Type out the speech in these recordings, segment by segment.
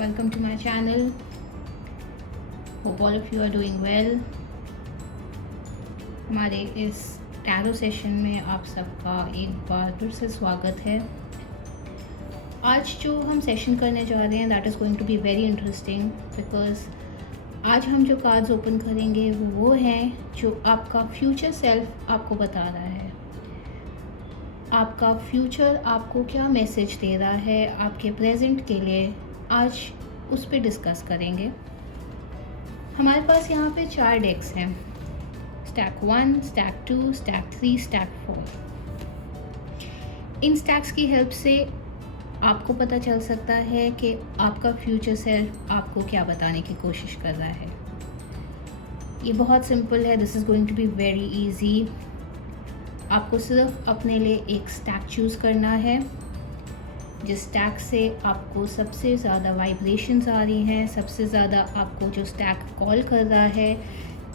Welcome to my channel. Hope all of you are doing well. हमारे इस tarot session में आप सबका एक बार फिर से स्वागत है। आज जो हम सेशन करने जा रहे हैं that is going to be very interesting because आज हम जो कार्ड्स ओपन करेंगे वो हैं जो आपका फ्यूचर सेल्फ आपको बता रहा है। आपका फ्यूचर आपको क्या मैसेज दे रहा है आपके प्रेजेंट के लिए, आज उस पर डिस्कस करेंगे। हमारे पास यहाँ पे 4 डेक्स हैं, स्टैक 1, स्टैक 2, स्टैक 3, स्टैक 4। इन स्टैक्स की हेल्प से आपको पता चल सकता है कि आपका फ्यूचर सेल्फ आपको क्या बताने की कोशिश कर रहा है। ये बहुत सिंपल है, this is going to be very easy. आपको सिर्फ अपने लिए एक स्टैक चूज़ करना है जिस स्टैक से आपको सबसे ज़्यादा वाइब्रेशंस आ रही हैं, सबसे ज़्यादा आपको जो स्टैक कॉल कर रहा है,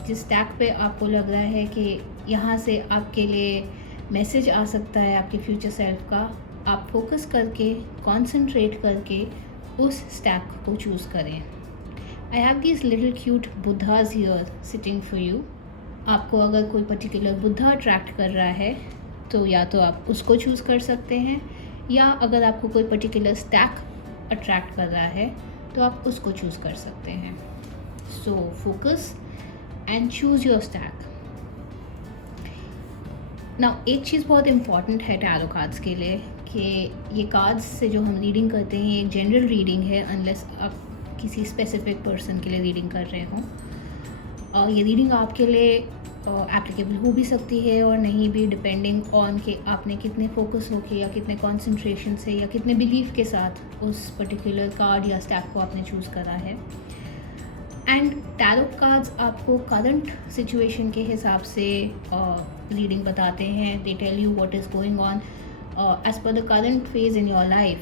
जिस स्टैक पे आपको लग रहा है कि यहाँ से आपके लिए मैसेज आ सकता है आपके फ्यूचर सेल्फ का, आप फोकस करके कंसंट्रेट करके उस स्टैक को चूज़ करें। I have these little cute Buddha's here sitting for you. आपको अगर कोई पर्टिकुलर बुद्धा अट्रैक्ट कर रहा है तो या तो आप उसको चूज़ कर सकते हैं, या अगर आपको कोई पर्टिकुलर स्टैक अट्रैक्ट कर रहा है तो आप उसको चूज़ कर सकते हैं। So focus and choose your stack. Now एक चीज़ बहुत इम्पॉर्टेंट है टैरो कार्ड्स के लिए कि ये कार्ड्स से जो हम रीडिंग करते हैं ये एक जनरल रीडिंग है, अनलेस आप किसी स्पेसिफिक पर्सन के लिए रीडिंग कर रहे हों। और ये रीडिंग आपके लिए एप्लीकेबल हो भी सकती है और नहीं भी, डिपेंडिंग ऑन कि आपने कितने फोकस होके या कितने कंसंट्रेशन से या कितने बिलीफ के साथ उस पर्टिकुलर कार्ड या स्टैक को आपने चूज़ करा है। एंड टैरो कार्ड्स आपको करंट सिचुएशन के हिसाब से रीडिंग बताते हैं। They tell you what is going on as per the current phase in your life.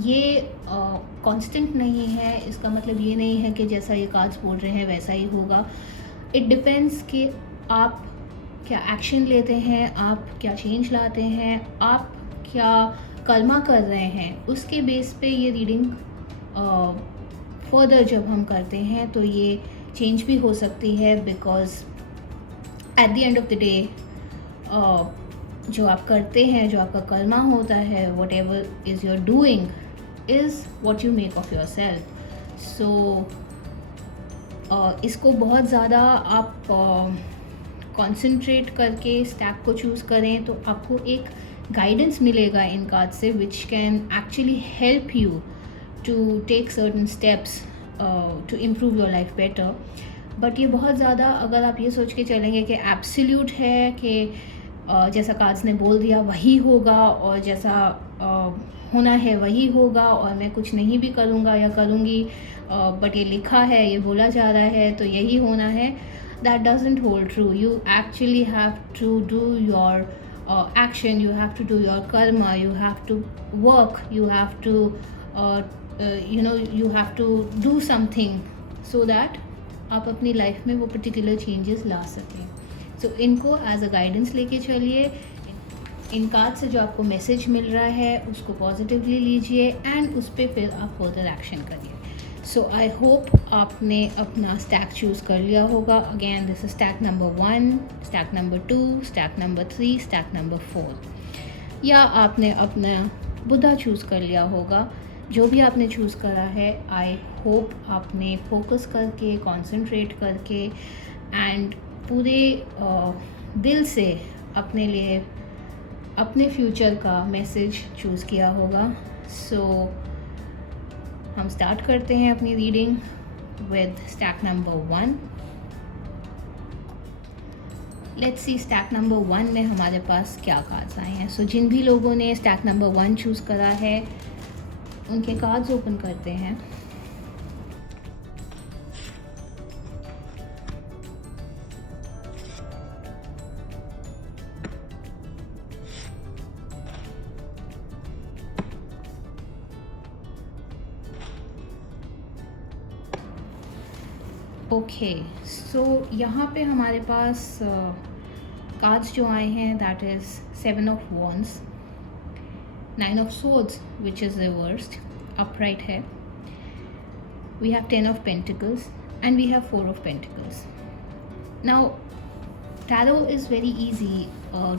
ये कांस्टेंट नहीं है, इसका मतलब ये नहीं है कि जैसा ये कार्ड्स बोल रहे हैं वैसा ही होगा। इट डिपेंड्स कि आप क्या एक्शन लेते हैं, आप क्या चेंज लाते हैं, आप क्या कर्मा कर रहे हैं, उसके बेस पे ये रीडिंग फर्दर जब हम करते हैं तो ये चेंज भी हो सकती है। Because at the end of the day जो आप करते हैं, जो आपका कर्मा होता है, whatever is your doing is what you make of yourself. So इसको बहुत ज़्यादा आप कंसंट्रेट करके स्टैक को चूज़ करें तो आपको एक गाइडेंस मिलेगा इन कार्ड से which can actually help you to take certain steps to improve your life better. But ये बहुत ज़्यादा अगर आप ये सोच के चलेंगे कि एब्सोल्यूट है कि जैसा कार्ड्स ने बोल दिया वही होगा और जैसा होना है वही होगा और मैं कुछ नहीं भी करूँगा या करूँगी बट ये लिखा है, ये बोला जा रहा है तो यही होना है, that doesn't hold true. You actually have to do your action, you have to do your karma, you have to work, you have to you have to do something so that आप अपनी life में वो particular changes ला सकें। सो इनको as a guidance लेके चलिए। इन card से जो आपको मैसेज मिल रहा है उसको पॉजिटिवली लीजिए एंड उस पर फिर आप फर्दर एक्शन करिए। सो आई होप आपने अपना स्टैक चूज़ कर लिया होगा। Again this is stack number 1, stack number 2, stack number 3, stack number 4, या आपने अपना बुद्धा चूज़ कर लिया होगा। जो भी आपने चूज़ करा है, आई होप आपने फोकस करके, कंसंट्रेट करके एंड पूरे दिल से अपने लिए अपने फ्यूचर का मैसेज चूज़ किया होगा। सो हम स्टार्ट करते हैं अपनी reading with stack number 1। Let's see stack number 1 में हमारे पास क्या कार्ड्स आए हैं। सो जिन भी लोगों ने स्टैक नंबर 1 चूज़ करा है उनके कार्ड्स ओपन करते हैं। ओके, सो यहाँ पे हमारे पास कार्ड्स जो आए हैं that is 7 of wands, 9 of swords which is reversed, upright है, we have 10 of Pentacles, and we have 4 of Pentacles. Now tarot is very easy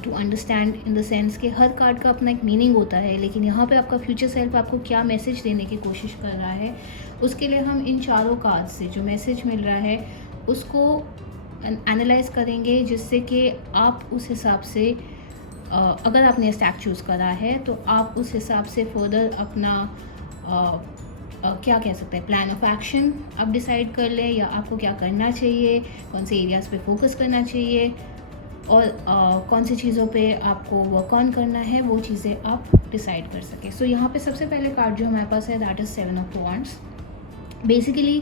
to understand in the sense कि हर कार्ड का अपना एक meaning होता है, लेकिन यहाँ पे आपका फ्यूचर सेल्फ आपको क्या मैसेज देने की कोशिश कर रहा है, उसके लिए हम इन चारों कार्ड से जो मैसेज मिल रहा है उसको एनालाइज करेंगे, जिससे कि आप उस हिसाब से अगर आपने स्टैक चूज़ करा है तो आप उस हिसाब से फर्दर अपना क्या कह सकते हैं प्लान ऑफ एक्शन आप डिसाइड कर लें, या आपको क्या करना चाहिए, कौन से एरियाज़ पे फोकस करना चाहिए और कौन सी चीज़ों पे आपको वर्क ऑन करना है, वो चीज़ें आप डिसाइड कर सकें। सो यहाँ पे सबसे पहले कार्ड जो हमारे पास है that is 7 of wands. Basically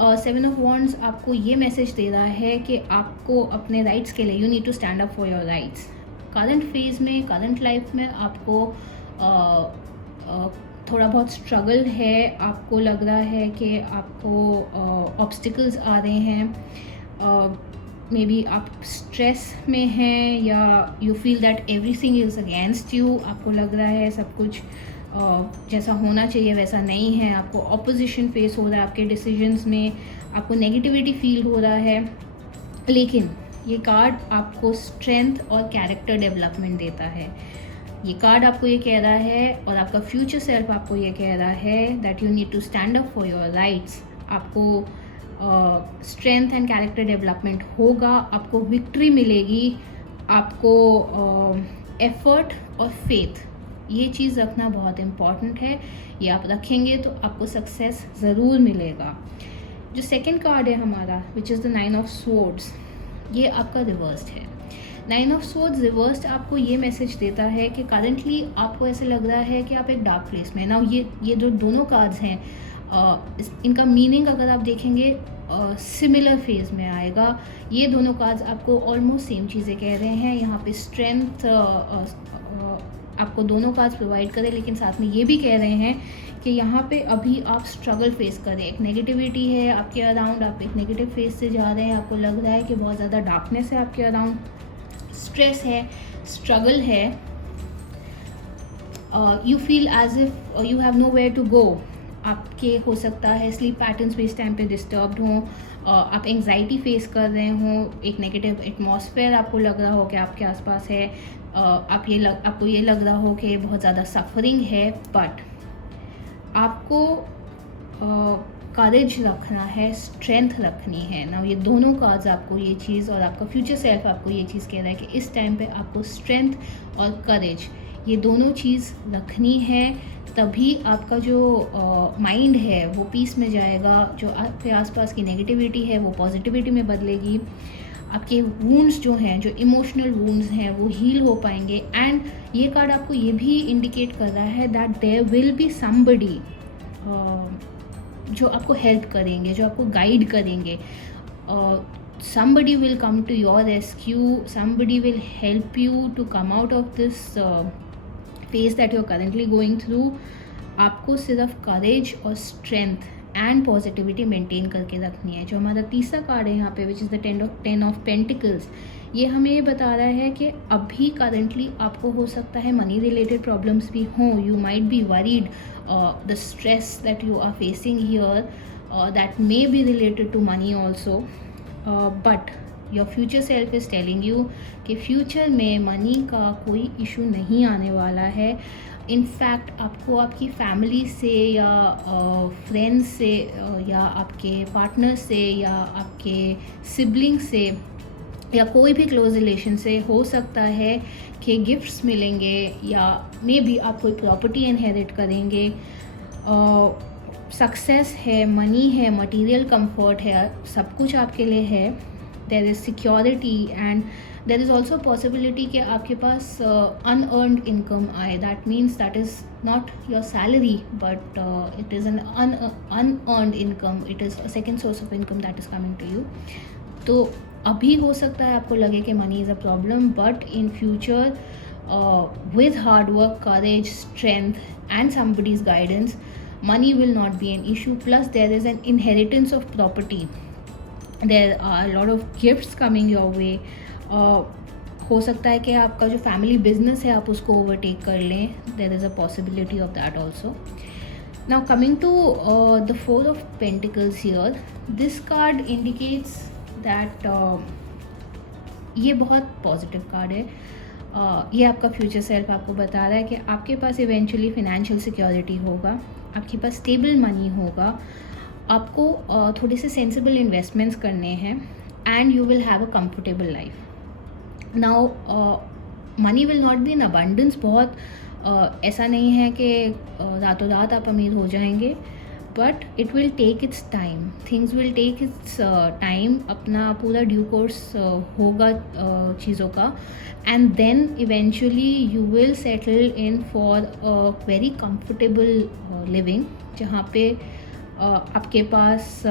7 of wands आपको ये मैसेज दे रहा है कि आपको अपने राइट्स के लिए you need to stand up for your rights. Current phase में, करंट लाइफ में आपको थोड़ा बहुत स्ट्रगल है, आपको लग रहा है कि आपको ऑब्स्टिकल्स आ रहे हैं, मे बी आप स्ट्रेस में हैं, या you feel that everything is against you, आपको लग रहा है सब कुछ जैसा होना चाहिए वैसा नहीं है, आपको ऑपोजिशन फेस हो रहा है आपके डिसीजंस में, आपको नेगेटिविटी फील हो रहा है। लेकिन ये कार्ड आपको स्ट्रेंथ और कैरेक्टर डेवलपमेंट देता है। ये कार्ड आपको ये कह रहा है और आपका फ्यूचर सेल्फ आपको ये कह रहा है that you need to stand up for your rights. आपको स्ट्रेंथ एंड कैरेक्टर डेवलपमेंट होगा, आपको विक्ट्री मिलेगी, आपको एफर्ट और फेथ, ये चीज़ रखना बहुत इम्पॉर्टेंट है। ये आप रखेंगे तो आपको सक्सेस ज़रूर मिलेगा। जो सेकंड कार्ड है हमारा विच इज़ द 9 ऑफ स्वॉर्ड्स, ये आपका रिवर्स्ड है। 9 ऑफ स्वॉर्ड्स रिवर्स्ड आपको ये मैसेज देता है कि करंटली आपको ऐसे लग रहा है कि आप एक डार्क प्लेस में ना। ये जो दोनों कार्ड्स हैं इनका मीनिंग अगर आप देखेंगे सिमिलर फेज़ में आएगा। ये दोनों कार्ड्स आपको ऑलमोस्ट सेम चीज़ें कह रहे हैं। यहाँ पे स्ट्रेंथ आपको दोनों कार्ड्स प्रोवाइड करें, लेकिन साथ में ये भी कह रहे हैं कि यहाँ पे अभी आप स्ट्रगल फेस करें। एक नेगेटिविटी है आपके अराउंड, आप एक नेगेटिव फेज से जा रहे हैं, आपको लग रहा है कि बहुत ज़्यादा डार्कनेस है आपके अराउंड, स्ट्रेस है, स्ट्रगल है, you feel as if you have nowhere to go. आपके हो सकता है स्लीप पैटर्न्स भी इस टाइम पे डिस्टर्ब्ड हों, आप एंग्जाइटी फेस कर रहे हों, एक नेगेटिव एटमॉस्फेयर आपको लग रहा हो कि आपके आसपास है, आपको ये लग रहा हो कि बहुत ज़्यादा सफरिंग है, बट आपको करेज रखना है, स्ट्रेंथ रखनी है ना। ये दोनों कार्ड्स आपको ये चीज़ और आपका फ्यूचर सेल्फ आपको ये चीज़ कह रहा है कि इस टाइम पे आपको स्ट्रेंथ और करेज ये दोनों चीज़ रखनी है, तभी आपका जो माइंड है वो पीस में जाएगा, जो आपके आसपास की नेगेटिविटी है वो पॉजिटिविटी में बदलेगी, आपके वूंड्स जो हैं, जो इमोशनल वूंड्स हैं वो हील हो पाएंगे। एंड ये कार्ड आपको ये भी इंडिकेट कर रहा है that there will be somebody जो आपको हेल्प करेंगे, जो आपको गाइड करेंगे। somebody will come to your rescue, somebody will help you to come out of this phase that you're currently going through। आपको सिर्फ करेज और स्ट्रेंथ एंड पॉजिटिविटी मेंटेन करके रखनी है। जो हमारा तीसरा कार्ड है यहाँ पे विच इज़ द 10 ऑफ पेंटिकल्स, ये हमें ये बता रहा है कि अभी करंटली आपको हो सकता है मनी रिलेटेड प्रॉब्लम्स भी हों। You might be worried the stress that you are facing here that may be related to money also, but your future self is telling you कि फ्यूचर में मनी का कोई इशू नहीं आने वाला है। इनफैक्ट आपको आपकी फैमिली से या फ्रेंड्स से या आपके पार्टनर से या आपके सिबलिंग से या कोई भी क्लोज रिलेशन से हो सकता है कि गिफ्ट्स मिलेंगे, या मे बी आप कोई प्रॉपर्टी इनहेरिट करेंगे। सक्सेस है, मनी है, मटेरियल कंफर्ट है, सब कुछ आपके लिए है। There is security and there is also possibility कि आपके पास अनअर्नड इनकम आए। That means that is not your salary but it is an unearned income, it is a second source of income that is coming to you. तो अभी हो सकता है आपको लगे कि money is a problem, but in future with hard work, courage, strength and somebody's guidance, money will not be an issue. Plus there is an inheritance of property, there are a lot of gifts coming your way. हो सकता है कि आपका जो family business है आप उसको overtake कर लें, there is a possibility of that also. Now coming to the Four of Pentacles here, this card indicates that ये बहुत पॉजिटिव कार्ड है। ये आपका फ्यूचर सेल्फ आपको बता रहा है कि आपके पास इवेंचुअली फिनेंशियल सिक्योरिटी होगा, आपके पास स्टेबल मनी होगा, आपको थोड़े से सेंसिबल इन्वेस्टमेंट्स करने हैं and you will have a comfortable life. Now money will not be in abundance, बहुत ऐसा नहीं है कि रातों रात आप अमीर हो जाएंगे, but it will take its time, things will take its time, अपना पूरा ड्यू कोर्स होगा चीज़ों का, and then eventually you will settle in for a very comfortable living, जहाँ पे आपके पास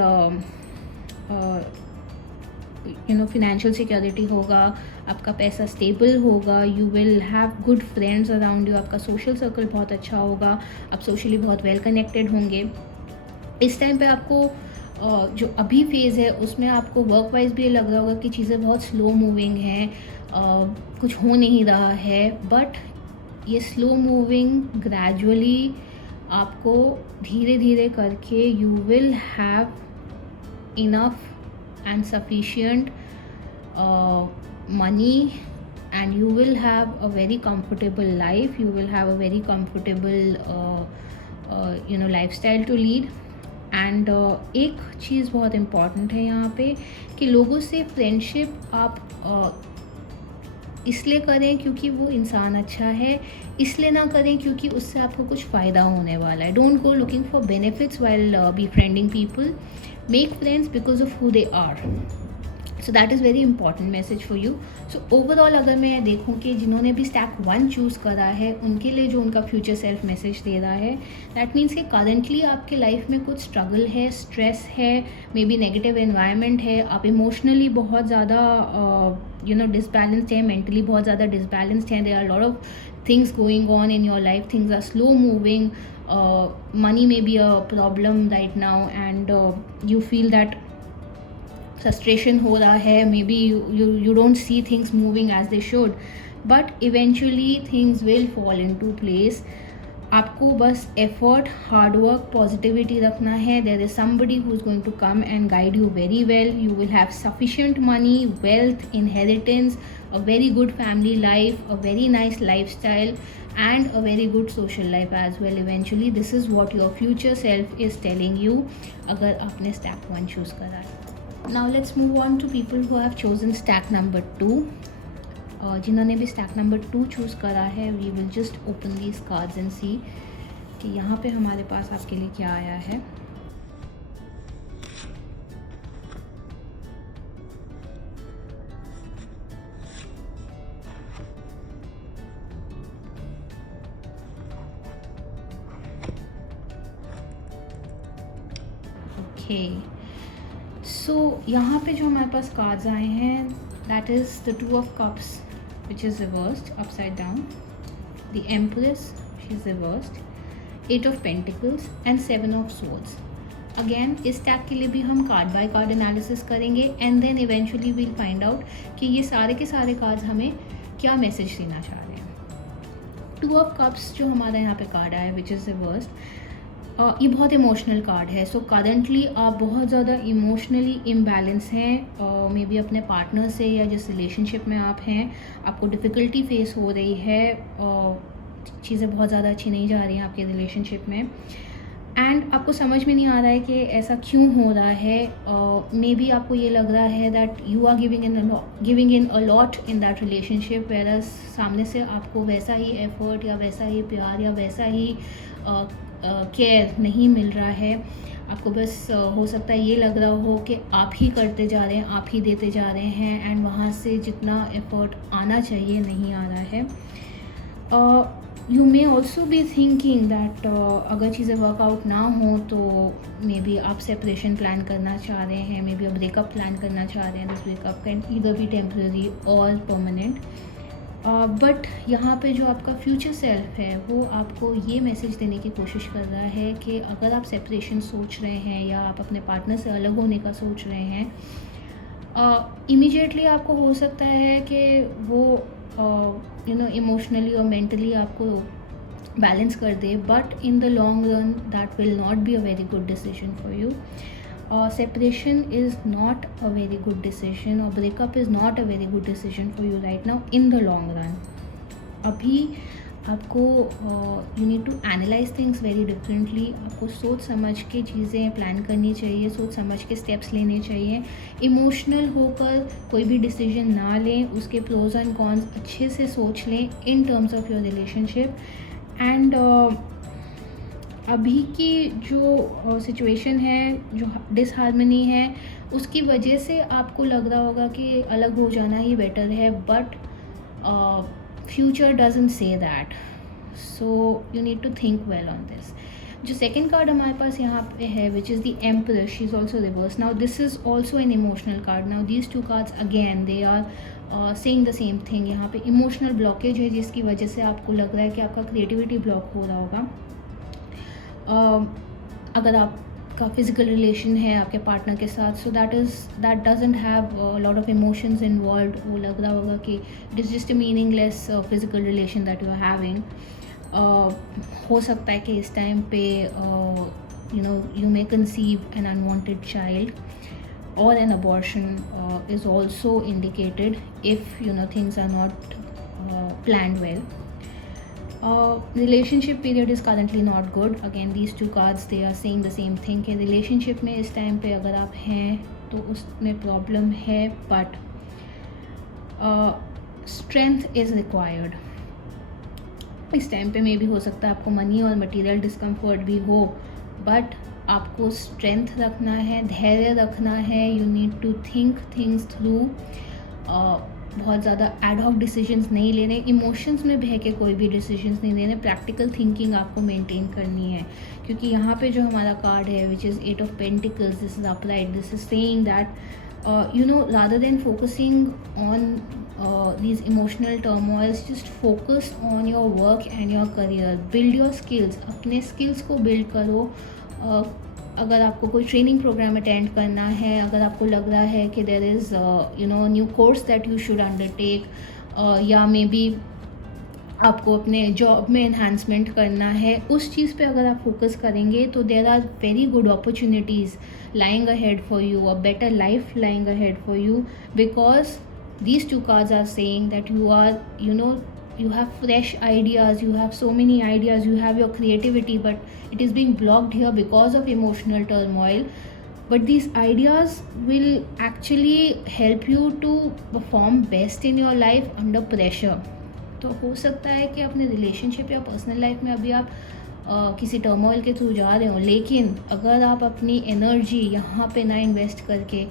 फिनेंशियल सिक्योरिटी होगा, आपका पैसा स्टेबल होगा, you will have good friends around you, आपका सोशल सर्कल बहुत अच्छा होगा, आप सोशली बहुत वेल कनेक्टेड होंगे। इस टाइम पे आपको जो अभी फेज़ है उसमें आपको वर्क वाइज भी लग रहा होगा कि चीज़ें बहुत स्लो मूविंग हैं, कुछ हो नहीं रहा है, बट ये स्लो मूविंग ग्रेजुअली आपको धीरे धीरे करके you will have enough and sufficient money, and you will have a very comfortable life, you will have a very comfortable lifestyle to lead। And एक चीज़ बहुत इम्पॉर्टेंट है यहाँ पे कि लोगों से फ्रेंडशिप आप इसलिए करें क्योंकि वो इंसान अच्छा है, इसलिए ना करें क्योंकि उससे आपको कुछ फ़ायदा होने वाला है। Don't go looking for benefits while befriending people, make friends because of who they are. So that is very important message for you. So overall अगर मैं देखूँ कि जिन्होंने भी स्टैक 1 चूज़ करा है उनके लिए जो उनका फ्यूचर सेल्फ मैसेज दे रहा है, दैट मीन्स कि करंटली आपके लाइफ में कुछ स्ट्रगल है, स्ट्रेस है, मे बी नेगेटिव एनवायरनमेंट है, आप इमोशनली बहुत ज़्यादा डिसबैलेंस्ड है, मेंटली बहुत ज़्यादा डिसबैलेंस्ड हैं, there are lot of things going on in your life, things are slow moving, money may be a problem right now, and you feel that frustration हो रहा है, maybe you don't see things moving as they should, but eventually things will fall into place। आपको बस effort, hard work, positivity रखना है। There is somebody who is going to come and guide you very well, you will have sufficient money, wealth, inheritance, a very good family life, a very nice lifestyle, and a very good social life as well eventually। This is what your future self is telling you अगर आपने stack 1 choose करा है। Now let's move on to people who have chosen stack number 2। जिन्होंने भी stack number 2 choose करा है, we will just open these cards and see कि यहाँ पे हमारे पास आपके लिए क्या आया है। सो यहाँ पे जो हमारे पास कार्ड्स आए हैं, that is the 2 of Cups which is reversed upside down, the Empress, she is reversed, 8 of Pentacles and 7 of Swords। Again इस टैग के लिए भी हम कार्ड बाय कार्ड एनालिसिस करेंगे and then eventually we'll find out कि ये सारे के सारे कार्ड्स हमें क्या मैसेज देना चाह रहे हैं। 2 of Cups जो हमारा यहाँ पे कार्ड आया विच इज़ रिवर्स्ड, ये बहुत इमोशनल कार्ड है। सो करंटली आप बहुत ज़्यादा इमोशनली इम्बैलेंस हैं, मे बी अपने पार्टनर से या जिस रिलेशनशिप में आप हैं आपको डिफ़िकल्टी फेस हो रही है, चीज़ें बहुत ज़्यादा अच्छी नहीं जा रही हैं आपके रिलेशनशिप में, एंड आपको समझ में नहीं आ रहा है कि ऐसा क्यों हो रहा है। मे बी आपको ये लग रहा है that you are giving in a lot in that relationship, where सामने से आपको वैसा ही एफर्ट या वैसा ही प्यार या वैसा ही केयर नहीं मिल रहा है। आपको बस हो सकता है ये लग रहा हो कि आप ही करते जा रहे हैं, आप ही देते जा रहे हैं, एंड वहाँ से जितना एफर्ट आना चाहिए नहीं आ रहा है। You may also be thinking that अगर चीज़ें वर्कआउट ना हो तो मे बी आप सेपरेशन प्लान करना चाह रहे हैं, मे बी आप ब्रेकअप प्लान करना चाह रहे हैं। This breakup can either be temporary और परमानेंट, बट यहाँ पे जो आपका फ्यूचर सेल्फ है वो आपको ये मैसेज देने की कोशिश कर रहा है कि अगर आप सेपरेशन सोच रहे हैं या आप अपने पार्टनर से अलग होने का सोच रहे हैं, इमीडिएटली आपको हो सकता है कि वो इमोशनली और मेंटली आपको बैलेंस कर दे, but in the long run that will not be a very good decision for you. Separation is not a very good decision, or breakup is not a very good decision for you right now in the long run. अभी आपको you need to analyse things very differently. आपको सोच समझ के चीज़ें plan करनी चाहिए, सोच समझ के स्टेप्स लेने चाहिए. इमोशनल होकर कोई भी डिसीजन ना लें, उसके प्रोज एंड कॉन्स अच्छे से सोच लें in terms of your relationship. And अभी की जो सिचुएशन है, जो डिसहार्मनी है, उसकी वजह से आपको लग रहा होगा कि अलग हो जाना ही बेटर है, but future doesn't say that. So you need to think well on this. जो सेकेंड कार्ड हमारे पास यहाँ पे है, which is the Emperor, she is also reverse. Now this is also an emotional card. Now these two cards again they are saying the same thing. यहाँ पे emotional blockage है, जिसकी वजह से आपको लग रहा है कि आपका क्रिएटिविटी ब्लॉक हो रहा होगा. अगर आपका फिज़िकल रिलेशन है आपके पार्टनर के साथ, so that doesn't have lot of emotions involve. वो लग रहा होगा कि it is just a meaningless physical relation that you are having. हो सकता है कि इस टाइम पे you may conceive an unwanted child, or an abortion is also indicated if things are not planned well. Relationship period is currently not good. Again, these two cards, they are saying the same thing कि relationship में इस time पे अगर आप हैं तो उसमें problem है, बट strength is required. इस टाइम पे मे भी हो सकता है आपको मनी और मटेरियल डिस्कम्फर्ट भी हो, बट आपको स्ट्रेंथ रखना है, धैर्य रखना है. You need to think things through. बहुत ज़्यादा एडहॉक डिसीजंस नहीं लेने, इमोशंस में बह के कोई भी डिसीजंस नहीं लेने. प्रैक्टिकल थिंकिंग आपको मेंटेन करनी है, क्योंकि यहाँ पे जो हमारा कार्ड है which is 8 of pentacles, this is upright. This is saying that rather than focusing on these emotional turmoils, just focus on your work and your career. Build your skills. अपने skills को build करो. अगर आपको कोई training programme attend करना है, अगर आपको लग रहा है कि there is new course that you should undertake, या मे बी आपको अपने जॉब में एनहांसमेंट करना है, उस चीज़ पे अगर आप फोकस करेंगे तो there are very good opportunities lying ahead for you, a better life lying ahead for you, because these two cards are saying that you are you have fresh ideas, you have so many ideas, you have your creativity, but it is being blocked here because of emotional turmoil. But these ideas will actually help you to perform best in your life under pressure. तो हो सकता है कि अपने relationship या personal life में अभी आप किसी टर्मोइल के थ्रू जा रहे हो, लेकिन अगर आप अपनी एनर्जी यहाँ पे ना इन्वेस्ट करके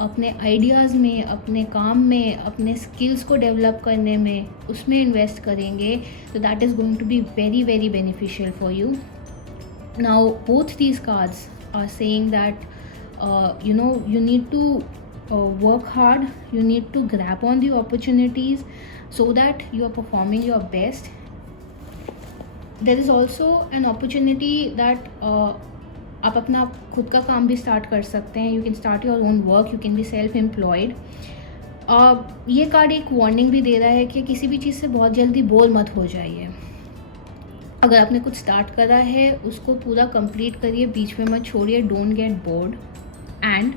अपने आइडियाज़ में, अपने काम में, अपने स्किल्स को डेवलप करने में, उसमें इन्वेस्ट करेंगे, तो that is going to be very very beneficial for you. Now both these cards are saying that you need to work hard, you need to grab on the opportunities so that you are performing your best. There is also an opportunity that आप अपना खुद का काम भी start कर सकते हैं. You can start your own work, you can be self employed. ये कार्ड एक वार्निंग भी दे रहा है कि किसी भी चीज़ से बहुत जल्दी बोर मत हो जाइए. अगर आपने कुछ स्टार्ट करा है उसको पूरा कंप्लीट करिए, बीच में मत छोड़िए. Don't get bored. एंड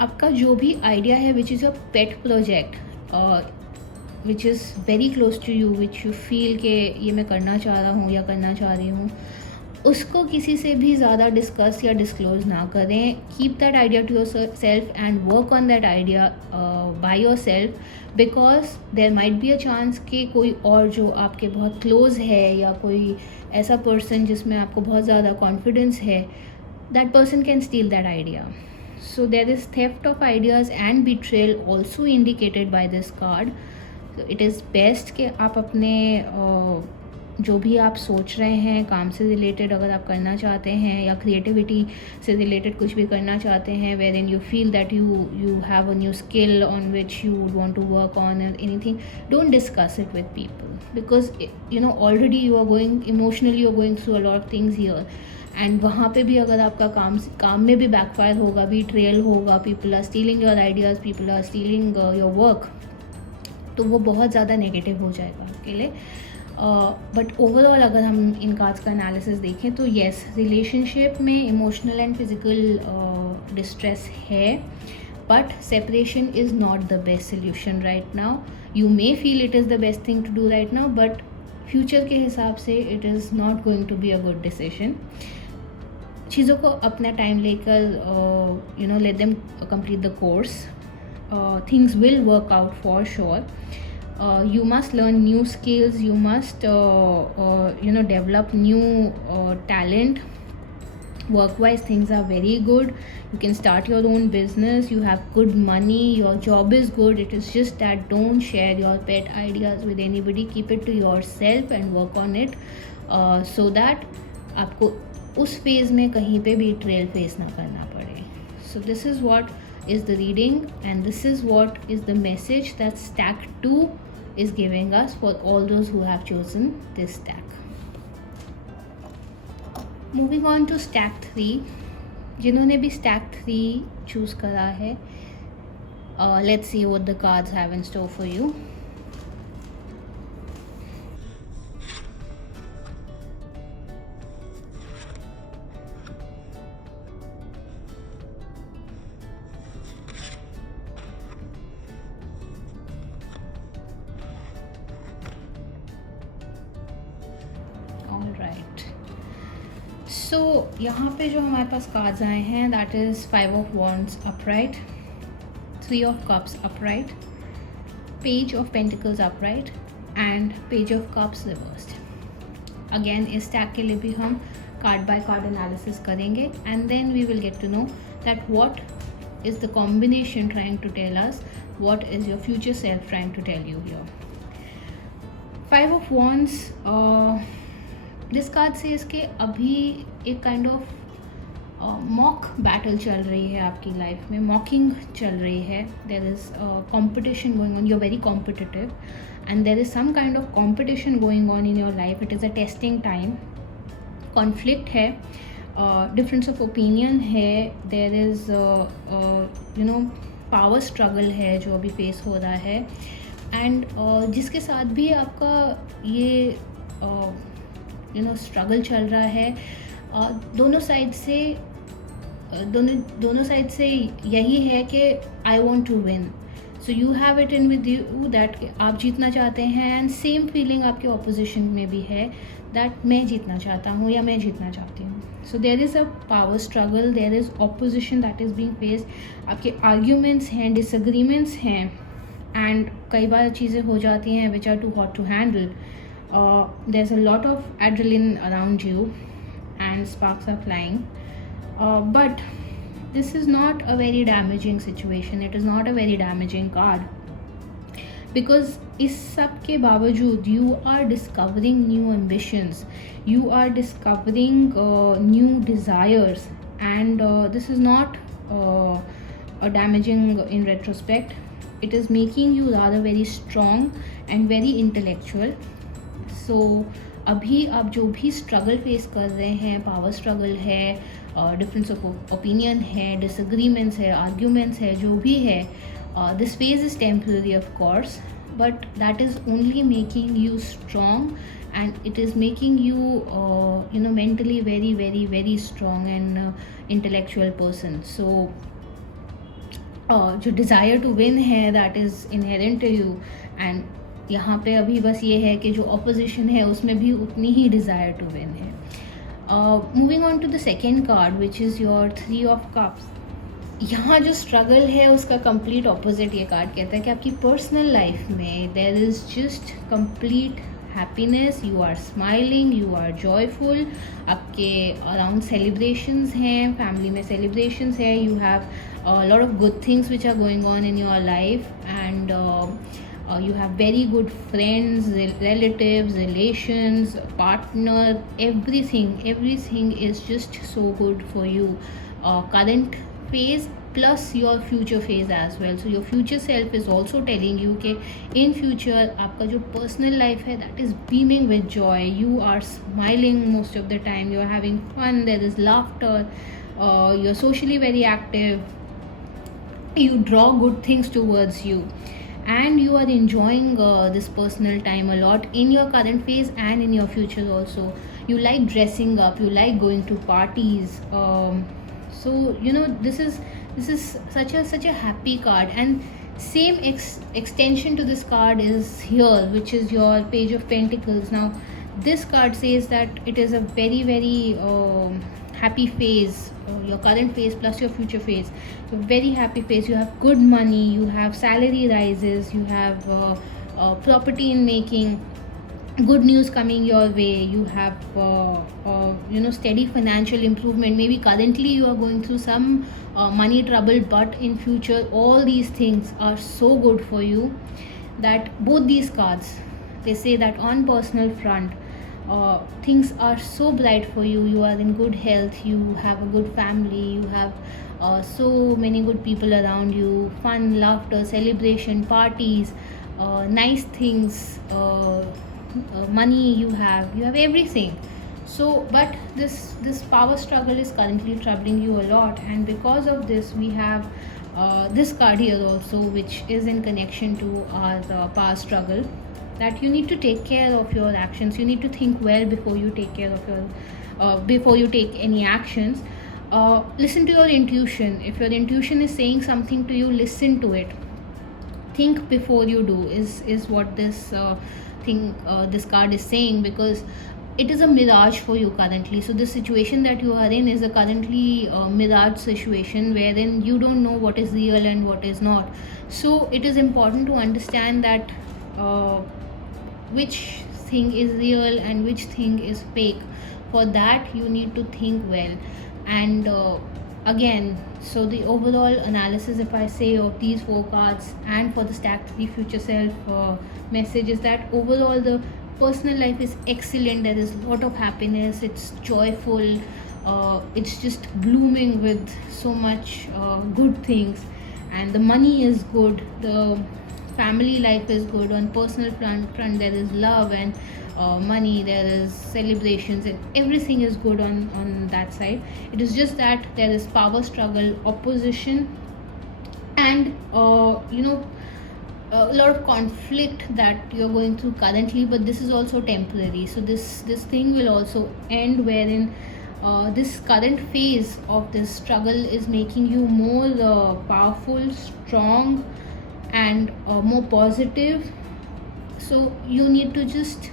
आपका जो भी आइडिया है which is your pet project, which is very close to you, which you feel कि ये मैं करना चाह रहा हूँ या करना चाह रही हूँ, उसको किसी से भी ज़्यादा डिस्कस या डिस्क्लोज ना करें. Keep that idea to yourself and work on that idea by yourself, because there might be a chance कि कोई और जो आपके बहुत क्लोज है या कोई ऐसा पर्सन जिसमें आपको बहुत ज़्यादा कॉन्फिडेंस है, that person can steel that idea. So there is theft of ideas and betrayal also indicated by this card. So it is best कि आप अपने जो भी आप सोच रहे हैं काम से रिलेटेड, अगर आप करना चाहते हैं या क्रिएटिविटी से रिलेटेड कुछ भी करना चाहते हैं, wherein you feel that you have a new skill on which you want to work on and anything, don't discuss it with people, because already you are going emotionally, you are going through a lot of things here. And वहाँ पे भी अगर आपका काम में भी backfire होगा, betrayal होगा, people are stealing your ideas, people are stealing your work, तो वो बहुत ज़्यादा नेगेटिव हो जाएगा. के लिए. बट ओवरऑल अगर हम इन कार्ड्स का एनालिसिस देखें तो येस, रिलेशनशिप में इमोशनल एंड फिजिकल डिस्ट्रेस है, but separation is not the best solution right now. You may feel it is the best thing to do right now, but future के हिसाब से it is not going to be a good decision. चीज़ों को अपना time लेकर let them complete the course. Things will work out for sure. You must learn new skills, you must develop new talent. Work-wise, things are very good. You can start your own business, you have good money, your job is good. It is just that don't share your pet ideas with anybody. Keep it to yourself and work on it, so that आपको उस phase में कहीं पे भी trail face ना करना पड़े. So this is what is the reading, and this is what is the message that stack 2 is giving us for all those who have chosen this stack. Moving on to stack 3, जिन्होंने भी stack 3 choose करा है, let's see what the cards have in store for you. Alright, so यहाँ पे जो हमारे पास cards आए हैं, that is 5 of wands upright, 3 of cups upright, page of pentacles upright and page of cups reversed. Again इस stack के लिए भी हम कार्ड बाय कार्ड एनालिसिस करेंगे, and then we will get to know that what is the combination trying to tell us, what is your future self trying to tell you here. 5 of Wands, this card से इसके अभी एक kind of mock battle चल रही है आपकी life में, मॉकिंग चल रही है. There is competition going on, you are very competitive and there is some kind of competition going on in your life. It is a testing time. Conflict है, difference of opinion है, there is power struggle है जो अभी face हो रहा है, and जिसके साथ भी आपका ये स्ट्रगल चल रहा है, दोनों साइड से यही है कि I want to win. So you have it in with you दैट आप जीतना चाहते हैं, एंड सेम फीलिंग आपके ऑपोजिशन में भी है दैट मैं जीतना चाहता हूँ या मैं जीतना चाहती हूँ. So there is a power struggle, there is opposition that is being faced. आपके आर्ग्यूमेंट्स हैं, डिसएग्रीमेंट्स हैं, एंड कई बार चीज़ें हो जाती हैं which are too hot to handle. There's a lot of adrenaline around you and sparks are flying, but this is not a very damaging situation. It is not a very damaging card, because इस सब के बावजूद you are discovering new ambitions, you are discovering new desires, and this is not a damaging in retrospect. It is making you rather very strong and very intellectual. सो अभी आप जो भी struggle face कर रहे हैं, पावर स्ट्रगल है, difference of opinion है, disagreements है, आर्ग्यूमेंट्स है, जो भी है, this phase is temporary of course, but that is only making you strong, and it is making you mentally very very very strong and intellectual person. So जो desire to win है, that is inherent to you, and यहाँ पे अभी बस ये है कि जो ऑपोजिशन है उसमें भी उतनी ही डिज़ायर टू विन है. Moving on to the second card which is your 3 of Cups. यहाँ जो स्ट्रगल है उसका कंप्लीट ऑपोजिट ये कार्ड कहता है कि आपकी पर्सनल लाइफ में there is just complete happiness, you are smiling, you are joyful. आपके अराउंड सेलिब्रेशंस हैं, फैमिली में सेलिब्रेशंस है, you have lot of good things which are going on in your life, and you have very good friends, relatives, relations, partner, everything is just so good for you. Current phase plus your future phase as well. So your future self is also telling you कि in future आपका जो personal life है that is beaming with joy. You are smiling most of the time, you are having fun, there is laughter, you are socially very active, you draw good things towards you. and you are enjoying this personal time a lot in your current phase and in your future also. You like dressing up, you like going to parties. So you know, this is such a happy card. And same extension to this card is here, which is your Page of Pentacles. Now this card says that it is a very happy phase, your current phase plus your future phase, a very happy phase. You have good money, you have salary rises, you have property in making, good news coming your way, you have steady financial improvement. Maybe currently you are going through some money trouble, but in future all these things are so good for you that both these cards, they say that on personal front, things are so bright for you. You are in good health, you have a good family, you have so many good people around you, fun, laughter, celebration, parties, nice things, money, you have everything. So but this power struggle is currently troubling you a lot, and because of this we have this card here also, which is in connection to our power struggle, that you need to take care of your actions. You need to think well before you take care of your before you take any actions. Listen to your intuition. If your intuition is saying something to you, listen to it. Think before you do is what this this card is saying, because it is a mirage for you currently. So the situation that you are in is a currently mirage situation, wherein you don't know what is real and what is not. So it is important to understand that which thing is real and which thing is fake. For that you need to think well. And again, so the overall analysis, if I say, of these 4 cards and for the stack 3 future self message, is that overall the personal life is excellent. There is a lot of happiness, it's joyful, it's just blooming with so much good things. And the money is good, the family life is good. On personal front there is love and money, there is celebrations, and everything is good on that side. It is just that there is power struggle, opposition, and a lot of conflict that you're going through currently. But this is also temporary, so this thing will also end, wherein this current phase of this struggle is making you more powerful, strong, and more positive. So you need to just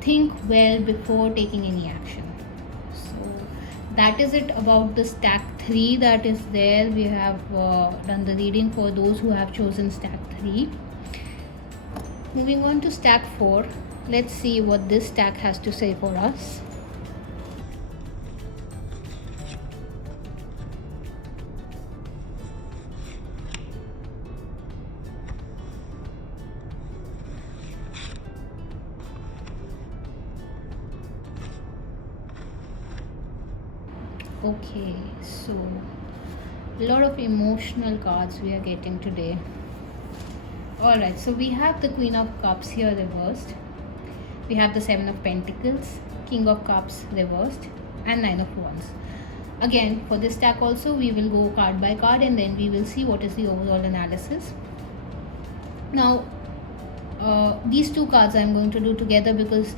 think well before taking any action. So that is it about the stack 3 that is there. We have done the reading for those who have chosen stack 3. Moving on to stack 4, let's see what this stack has to say for us. Okay, so a lot of emotional cards we are getting today. Alright, so we have the Queen of Cups here reversed, we have the 7 of Pentacles, King of Cups reversed, and 9 of Wands. Again, for this stack also we will go card by card, and then we will see what is the overall analysis. Now these 2 cards I am going to do together because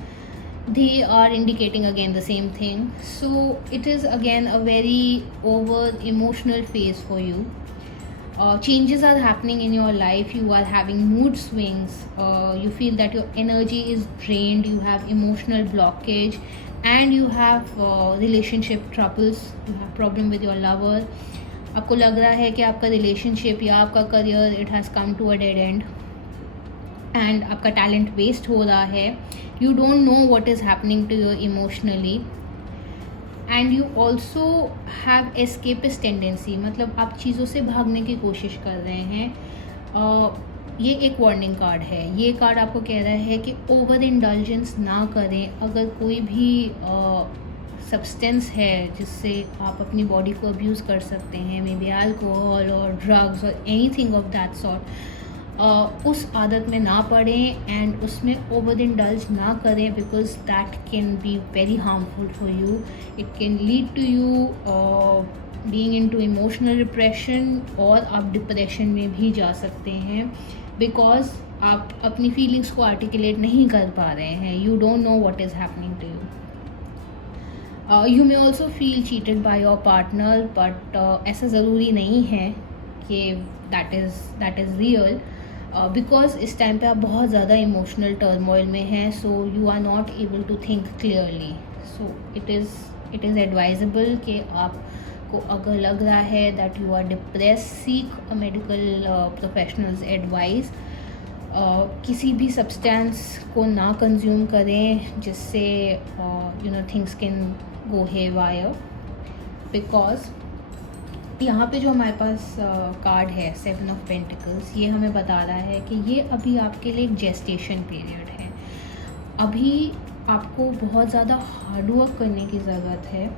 they are indicating again the same thing. So it is again a very over emotional phase for you. Changes are happening in your life, you are having mood swings, you feel that your energy is drained, you have emotional blockage, and you have relationship troubles, you have problem with your lover. आपको लग रहा है कि आपका relationship या आपका career it has come to a dead end, and आपका talent waste हो रहा है. You don't know what is happening to you emotionally, and you also have escapist tendency. मतलब आप चीज़ों से भागने की कोशिश कर रहे हैं. ये एक वार्निंग कार्ड है. ये कार्ड आपको कह रहा है कि ओवर इंडल्जेंस ना करें. अगर कोई भी सब्सटेंस है जिससे आप अपनी बॉडी को अब्यूज़ कर सकते हैं, मे बी अल्कोहल और ड्रग्स और एनीथिंग ऑफ दैट सॉर्ट, उस आदत में ना पड़ें एंड उसमें ओवर इंडल्ज ना करें, because that can be very harmful for you. It can lead to you being into emotional depression, और आप डिप्रेशन में भी जा सकते हैं बिकॉज आप अपनी फीलिंग्स को आर्टिकुलेट नहीं कर पा रहे हैं. You don't know what is happening to you. You may also feel cheated by your partner, but ऐसा ज़रूरी नहीं है कि दैट इज़ रियल, बिकॉज इस टाइम पे आप बहुत ज़्यादा इमोशनल टर्मोइल में हैं. So you are not able to think clearly. So it is advisable कि आपको अगर लग रहा है that you are depress, seek a medical professionals advice. किसी भी सब्सटेंस को ना कंज्यूम करें जिससे things can go haywire, because यहाँ पे जो हमारे पास कार्ड है 7 ऑफ पेंटिकल्स, ये हमें बता रहा है कि ये अभी आपके लिए एक जेस्टेशन पीरियड है. अभी आपको बहुत ज़्यादा हार्डवर्क करने की ज़रूरत है.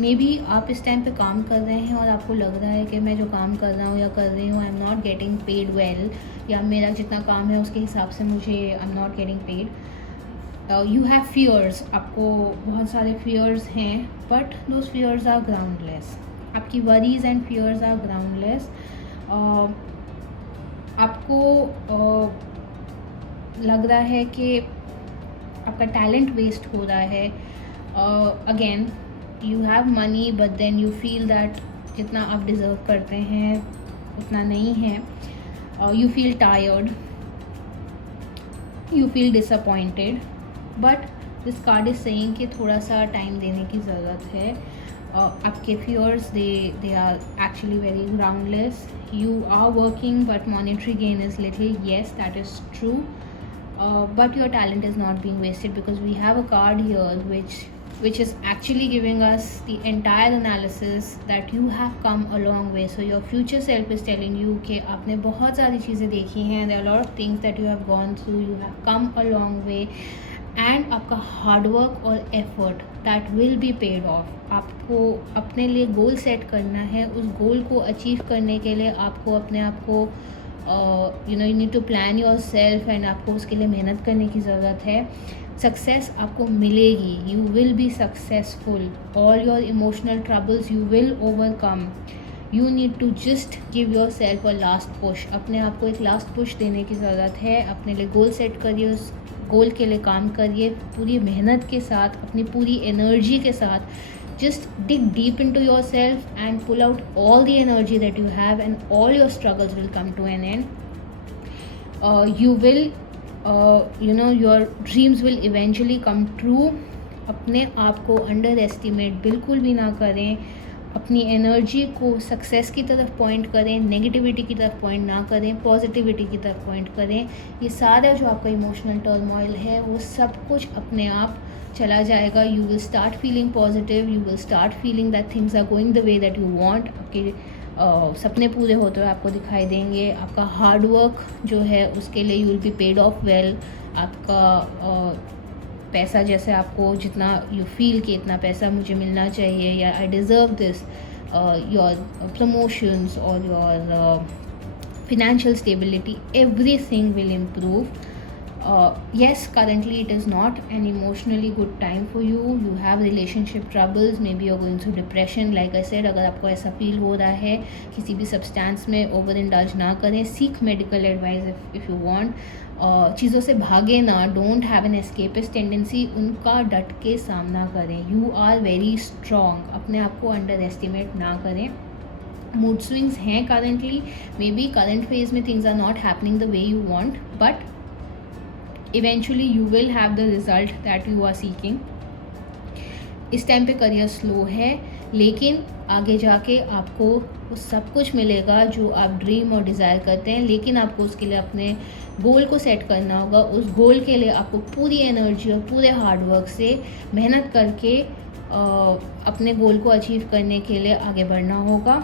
मे बी आप इस टाइम पे काम कर रहे हैं और आपको लग रहा है कि मैं जो काम कर रहा हूँ या कर रही हूँ I am not getting paid well, या मेरा जितना काम है उसके हिसाब से मुझे I am not getting paid. You have fears, आपको बहुत सारे फियर्स हैं, but those fears are groundless. आपकी worries and fears are groundless. आपको लग रहा है कि आपका टैलेंट वेस्ट हो रहा है. Again you have money but then you feel that जितना आप डिज़र्व करते हैं उतना नहीं है. You feel tired, you feel disappointed, but this card is saying कि थोड़ा सा टाइम देने की ज़रूरत है. आपके fears they are actually very groundless. You are working but monetary gain is little, yes that is true, but your talent is not being wasted, because we have a card here which is actually giving us the entire analysis that you have come a long way. So your future self is telling you कि आपने बहुत सारी चीज़ें देखी हैं, there are a lot of things that you have gone through, you have come a long way, and आपका hard work और effort that will be paid off. आपको अपने लिए गोल सेट करना है. उस गोल को अचीव करने के लिए आपको अपने आप को you need to plan yourself, and आपको उसके लिए मेहनत करने की ज़रूरत है. सक्सेस आपको मिलेगी, you will be successful. All your emotional troubles you will overcome. You need to just give yourself a last push. अपने आप को एक लास्ट पुश देने की ज़रूरत है. अपने लिए गोल सेट करिए, उस गोल के लिए काम करिए पूरी मेहनत के साथ, अपनी पूरी एनर्जी के साथ. Just dig deep into yourself and pull out all the energy that you have, and all your struggles will come to an end. You will, your dreams will eventually come true. अपने आप को under estimate बिल्कुल भी ना करें. अपनी energy को success की तरफ पॉइंट करें, नेगेटिविटी की तरफ पॉइंट ना करें, पॉजिटिविटी की तरफ पॉइंट करें. ये सारा जो आपका इमोशनल टर्मोइल है वो सब कुछ अपने आप चला जाएगा. You will start feeling positive, you will start feeling that things are going the way that you want. आपके सपने पूरे होते हुए आपको दिखाई देंगे. आपका हार्ड वर्क जो है उसके लिए you will be paid of well. आपका पैसा जैसे आपको जितना यू फील कि इतना पैसा मुझे मिलना चाहिए या I deserve this, your promotions और your financial stability, everything will improve. Yes, currently it is not an emotionally good time for you. You have relationship troubles, maybe you're going through depression. Like I said, अगर आपको ऐसा feel हो रहा है, किसी भी substance में over indulge ना करें. Seek medical advice if you want. चीज़ों से भागे ना. Don't have an escapist tendency. उनका डट के सामना करें. You are very strong. अपने आप को अंडर एस्टिमेट ना करें. मूड स्विंग्स हैं currently, maybe current phase में things are not happening the way you want, but eventually you will have the result that you are seeking. इस time पे career slow है, लेकिन आगे जाके आपको वो सब कुछ मिलेगा जो आप ड्रीम और डिज़ायर करते हैं. लेकिन आपको उसके लिए अपने गोल को सेट करना होगा. उस गोल के लिए आपको पूरी एनर्जी और पूरे हार्डवर्क से मेहनत करके अपने गोल को अचीव करने के लिए आगे बढ़ना होगा.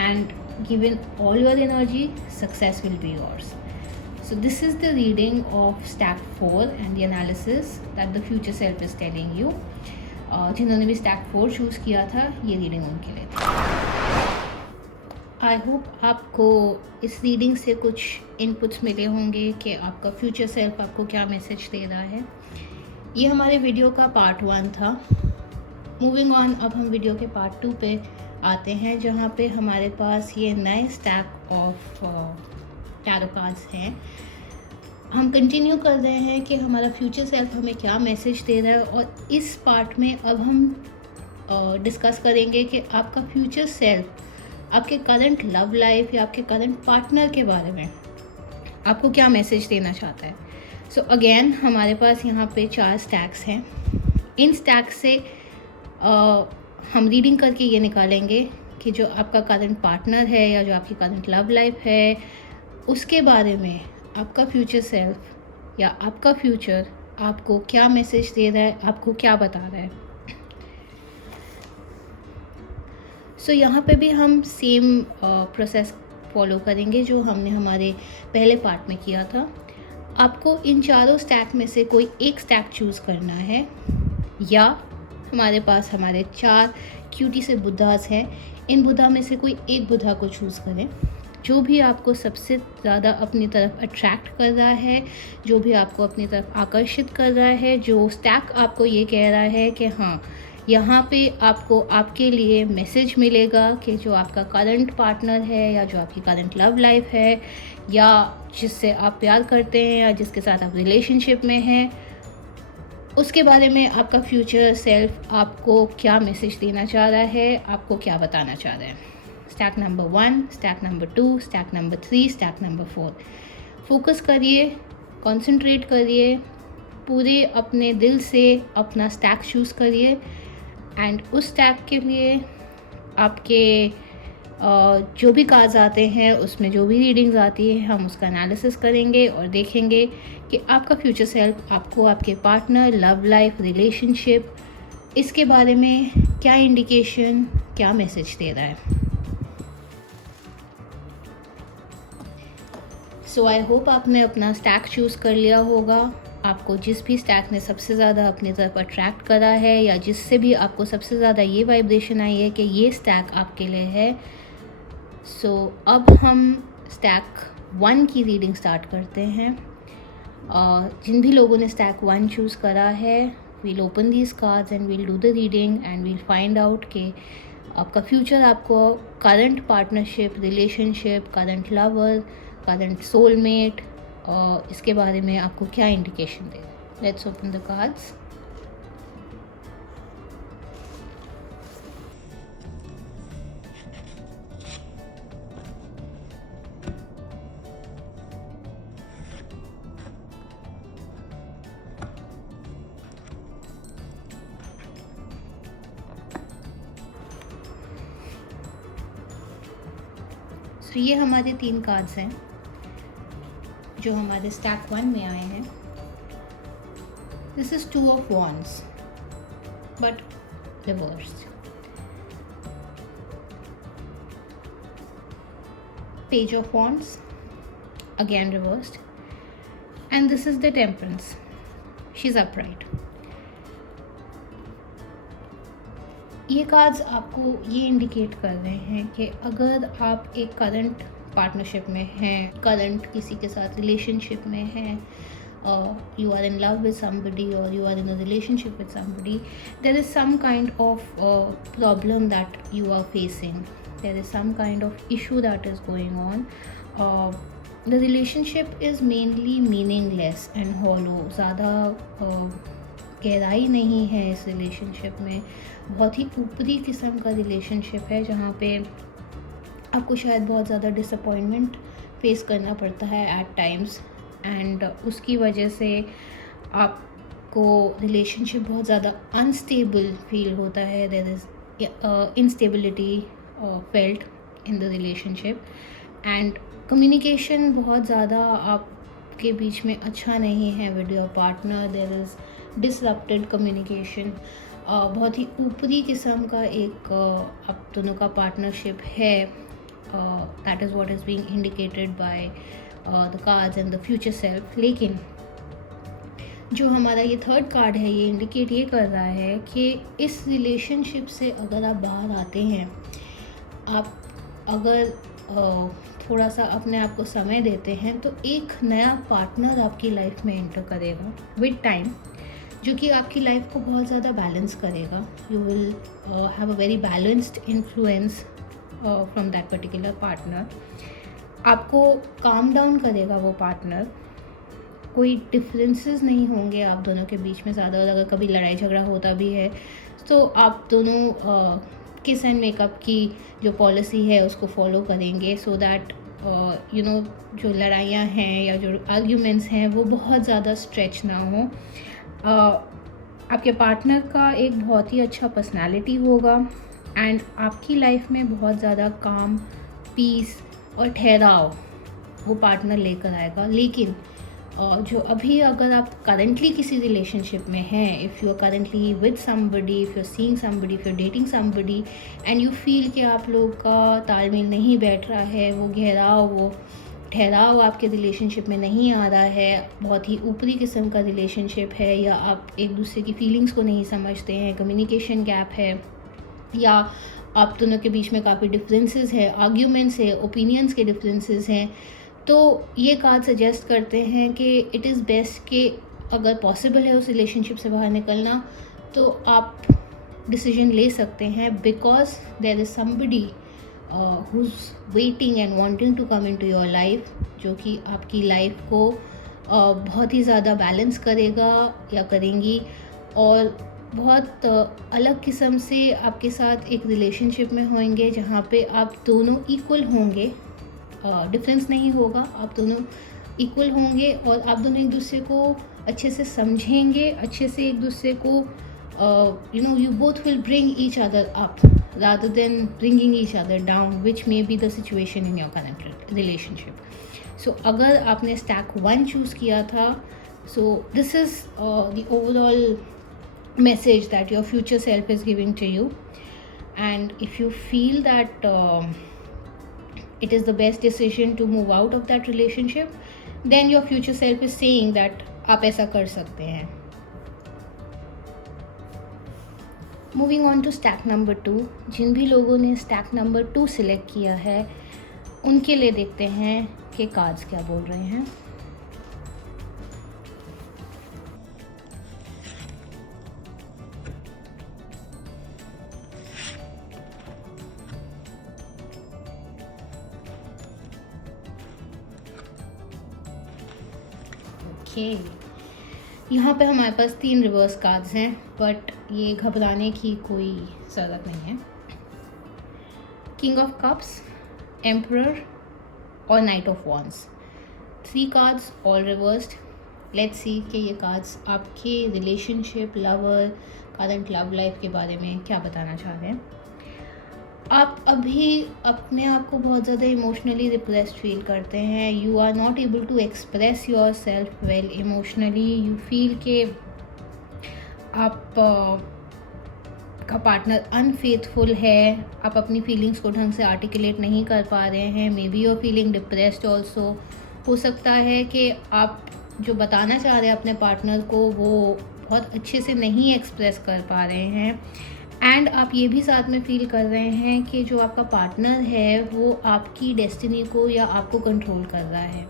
And given all your energy, success will be yours. So this is the reading of stack 4 and the analysis that the future self is telling you. जिन्होंने भी stack 4 चूज़ किया था, ये रीडिंग उनके लिए थी. आई होप आपको इस रीडिंग से कुछ इनपुट्स मिले होंगे कि आपका फ्यूचर सेल्फ आपको क्या मैसेज दे रहा है. ये हमारे वीडियो का पार्ट 1 था. मूविंग ऑन, अब हम वीडियो के पार्ट 2 पे आते हैं, जहाँ पे हमारे पास ये नए स्टैक ऑफ टैरो कार्ड्स हैं। हम कंटिन्यू कर रहे हैं कि हमारा फ्यूचर सेल्फ हमें क्या मैसेज दे रहा है, और इस पार्ट में अब हम डिस्कस करेंगे कि आपका फ्यूचर सेल्फ आपके करंट लव लाइफ या आपके करंट पार्टनर के बारे में आपको क्या मैसेज देना चाहता है। सो अगेन हमारे पास यहाँ पे 4 स्टैक्स हैं। इन स्टैक्स से हम रीडिंग करके ये निकालेंगे कि जो आपका करंट पार्टनर है या जो आपकी करंट लव लाइफ है, उसके बारे में आपका फ्यूचर सेल्फ या आपका फ्यूचर आपको क्या मैसेज दे रहा है, आपको क्या बता रहा है। सो यहाँ पे भी हम सेम प्रोसेस फॉलो करेंगे जो हमने हमारे पहले पार्ट में किया था। आपको इन चारों स्टैक में से कोई एक स्टैक चूज़ करना है, या हमारे पास हमारे 4 क्यूटी से बुद्धास हैं, इन बुद्धा में से कोई एक बुद्धा को चूज़ करें। जो भी आपको सबसे ज़्यादा अपनी तरफ अट्रैक्ट कर रहा है, जो भी आपको अपनी तरफ आकर्षित कर रहा है, जो स्टैक आपको ये कह रहा है कि हाँ, यहाँ पे आपको आपके लिए मैसेज मिलेगा कि जो आपका करंट पार्टनर है या जो आपकी करंट लव लाइफ है या जिससे आप प्यार करते हैं या जिसके साथ आप रिलेशनशिप में हैं, उसके बारे में आपका फ्यूचर सेल्फ आपको क्या मैसेज देना चाह रहा है, आपको क्या बताना चाह रहा है। Stack number 1, stack number 2, stack number 3, stack number 4। Focus करिए, कंसंट्रेट करिए, पूरे अपने दिल से अपना स्टैक चूज़ करिए, एंड उस स्टैक के लिए आपके जो भी कार्ड्स आते हैं, उसमें जो भी रीडिंग्स आती है, हम उसका एनालिसिस करेंगे और देखेंगे कि आपका फ्यूचर सेल्फ आपको आपके पार्टनर, लव लाइफ, रिलेशनशिप, इसके बारे में क्या इंडिकेशन, क्या मैसेज दे रहा है। सो आई होप आपने अपना स्टैक चूज़ कर लिया होगा। आपको जिस भी स्टैक ने सबसे ज़्यादा अपनी तरफ अट्रैक्ट करा है या जिससे भी आपको सबसे ज़्यादा ये वाइब्रेशन आई है कि ये स्टैक आपके लिए है। सो अब हम स्टैक 1 की रीडिंग स्टार्ट करते हैं। जिन भी लोगों ने स्टैक 1 चूज़ करा है, we'll open these cards and we'll do the reading and we'll find out कि आपका फ्यूचर आपको current partnership, relationship, current lover, current soulmate, और इसके बारे में आपको क्या इंडिकेशन दे। Let's open the cards. So ये हमारे 3 कार्ड्स हैं जो हमारे स्टैक 1 में आए हैं। This is 2 of wands but reversed, page of wands again reversed, and this is the temperance, she is upright. ये कार्ड्स आपको ये इंडिकेट कर रहे हैं कि अगर आप एक करंट पार्टनरशिप में हैं, करंट किसी के साथ रिलेशनशिप में हैं, you are in love with somebody or you are in a relationship with somebody, there is some kind of problem that you are facing, there is some kind of issue that is going on. The relationship is mainly meaningless and hollow, ज़्यादा गहराई नहीं है इस relationship में, बहुत ही ऊपरी किस्म का रिलेशनशिप है जहाँ पे आपको शायद बहुत ज़्यादा डिसअपॉइंटमेंट फेस करना पड़ता है एट टाइम्स, एंड उसकी वजह से आपको रिलेशनशिप बहुत ज़्यादा अनस्टेबल फील होता है। There is instability felt in the relationship, and communication बहुत ज़्यादा आपके बीच में अच्छा नहीं है with your partner. There is disrupted communication, बहुत ही ऊपरी किस्म का एक आप दोनों का पार्टनरशिप है। That is what is being indicated by the cards and the future self. लेकिन जो हमारा ये 3rd कार्ड है, ये इंडिकेट ये कर रहा है कि इस रिलेशनशिप से अगर आप बाहर आते हैं, आप अगर थोड़ा सा अपने आप को समय देते हैं, तो एक नया पार्टनर आपकी लाइफ में एंटर करेगा विद टाइम। जो कि आपकी लाइफ को बहुत ज़्यादा बैलेंस करेगा। You will have a very balanced influence from that particular partner. आपको काम डाउन करेगा वो पार्टनर। कोई डिफरेंसेस नहीं होंगे आप दोनों के बीच में ज़्यादा, और अगर कभी लड़ाई झगड़ा होता भी है तो आप दोनों किस एंड मेकअप की जो पॉलिसी है उसको फॉलो करेंगे, सो दैट यू नो जो लड़ाइयाँ हैं या जो आर्ग्यूमेंट्स हैं वो बहुत ज़्यादा स्ट्रेच ना हो। आपके पार्टनर का एक बहुत ही अच्छा पर्सनालिटी होगा एंड आपकी लाइफ में बहुत ज़्यादा काम, पीस और ठहराव वो पार्टनर लेकर आएगा। लेकिन जो अभी अगर आप करंटली किसी रिलेशनशिप में हैं, if you are currently with somebody, if you are seeing somebody, if you are dating somebody and you feel कि आप लोग का तालमेल नहीं बैठ रहा है, वो गहराव, वो ठहराव आपके रिलेशनशिप में नहीं आ रहा है, बहुत ही ऊपरी किस्म का रिलेशनशिप है, या आप एक दूसरे की फीलिंग्स को नहीं समझते हैं, कम्युनिकेशन गैप है, या आप दोनों के बीच में काफ़ी डिफरेंसेस है, आर्ग्यूमेंट्स है, ओपिनियंस के डिफरेंसेस हैं, तो ये कार्ड सजेस्ट करते हैं कि इट इज़ बेस्ट कि अगर पॉसिबल है उस रिलेशनशिप से बाहर निकलना तो आप डिसीजन ले सकते हैं, because there is somebody who's waiting and wanting to come into your life, जो कि आपकी लाइफ को बहुत ही ज़्यादा बैलेंस करेगा या करेंगी, और बहुत अलग किस्म से आपके साथ एक रिलेशनशिप में होंगे जहाँ पे आप दोनों इक्वल होंगे, डिफरेंस नहीं होगा, आप दोनों इक्वल होंगे और आप दोनों एक दूसरे को अच्छे से समझेंगे, अच्छे से एक दूसरे को you both will bring each other up rather than bringing each other down, which may be the situation in your current relationship. So अगर आपने stack 1 choose किया था, so this is the overall message that your future self is giving to you, and if you feel that it is the best decision to move out of that relationship, then your future self is saying that आप ऐसा कर सकते हैं. Moving on to stack number 2, जिन भी लोगों ने stack number 2 select किया है उनके लिए देखते हैं कि कार्ड्स क्या बोल रहे हैं. ओके, यहाँ पे हमारे पास 3 रिवर्स कार्ड्स हैं, बट ये घबराने की कोई ज़रूरत नहीं है. किंग ऑफ कप्स, एम्परर और night of wands, 3 cards all reversed. Let's see कि ये कार्ड्स आपके relationship, lover, current love life के बारे में क्या बताना चाह रहे हैं. आप अभी अपने आप को बहुत ज़्यादा इमोशनली डिप्रेस्ड फील करते हैं. You are not able to express yourself well emotionally. You feel के आप का पार्टनर अनफेथफुल है, आप अपनी फीलिंग्स को ढंग से आर्टिकुलेट नहीं कर पा रहे हैं. May be your feeling depressed also. हो सकता है कि आप जो बताना चाह रहे हैं अपने पार्टनर को वो बहुत अच्छे से नहीं एक्सप्रेस कर पा रहे हैं. एंड आप ये भी साथ में फील कर रहे हैं कि जो आपका पार्टनर है वो आपकी डेस्टिनी को या आपको कंट्रोल कर रहा है.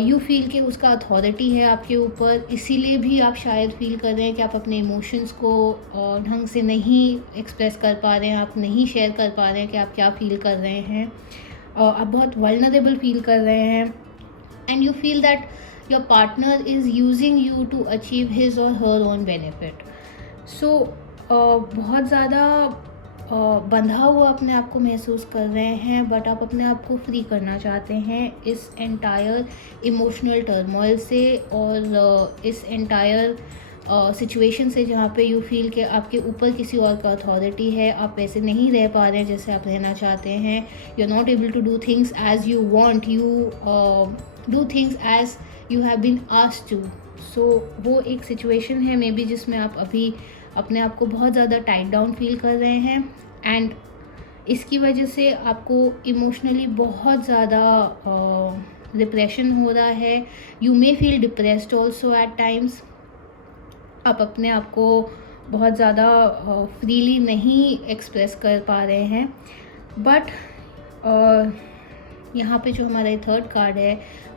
यू फील कि उसका अथॉरिटी है आपके ऊपर, इसीलिए भी आप शायद फील कर रहे हैं कि आप अपने इमोशंस को ढंग से नहीं एक्सप्रेस कर पा रहे हैं, आप नहीं शेयर कर पा रहे हैं कि आप क्या फील कर रहे हैं. आप बहुत वल्नरेबल फील कर रहे हैं and you feel that your partner is using you to achieve his or her own benefit. सो बहुत ज़्यादा बंधा हुआ अपने आप को महसूस कर रहे हैं, बट आप अपने आप को फ्री करना चाहते हैं इस एंटायर इमोशनल टर्मोइल से और इस एंटायर सिचुएशन से जहाँ पे यू फील कि आपके ऊपर किसी और का अथॉरिटी है. आप ऐसे नहीं रह पा रहे हैं जैसे आप रहना चाहते हैं. You are not able to do things as you want. You do things as you have been asked to. So वो एक सिचुएशन है मे बी जिसमें आप अभी अपने आप को बहुत ज़्यादा टाइट डाउन फील कर रहे हैं एंड इसकी वजह से आपको इमोशनली बहुत ज़्यादा डिप्रेशन हो रहा है. You may feel depressed also eight times. आप अपने आप को बहुत ज़्यादा फ्रीली नहीं एक्सप्रेस कर पा रहे हैं. बट यहाँ पे जो हमारा थर्ड कार्ड है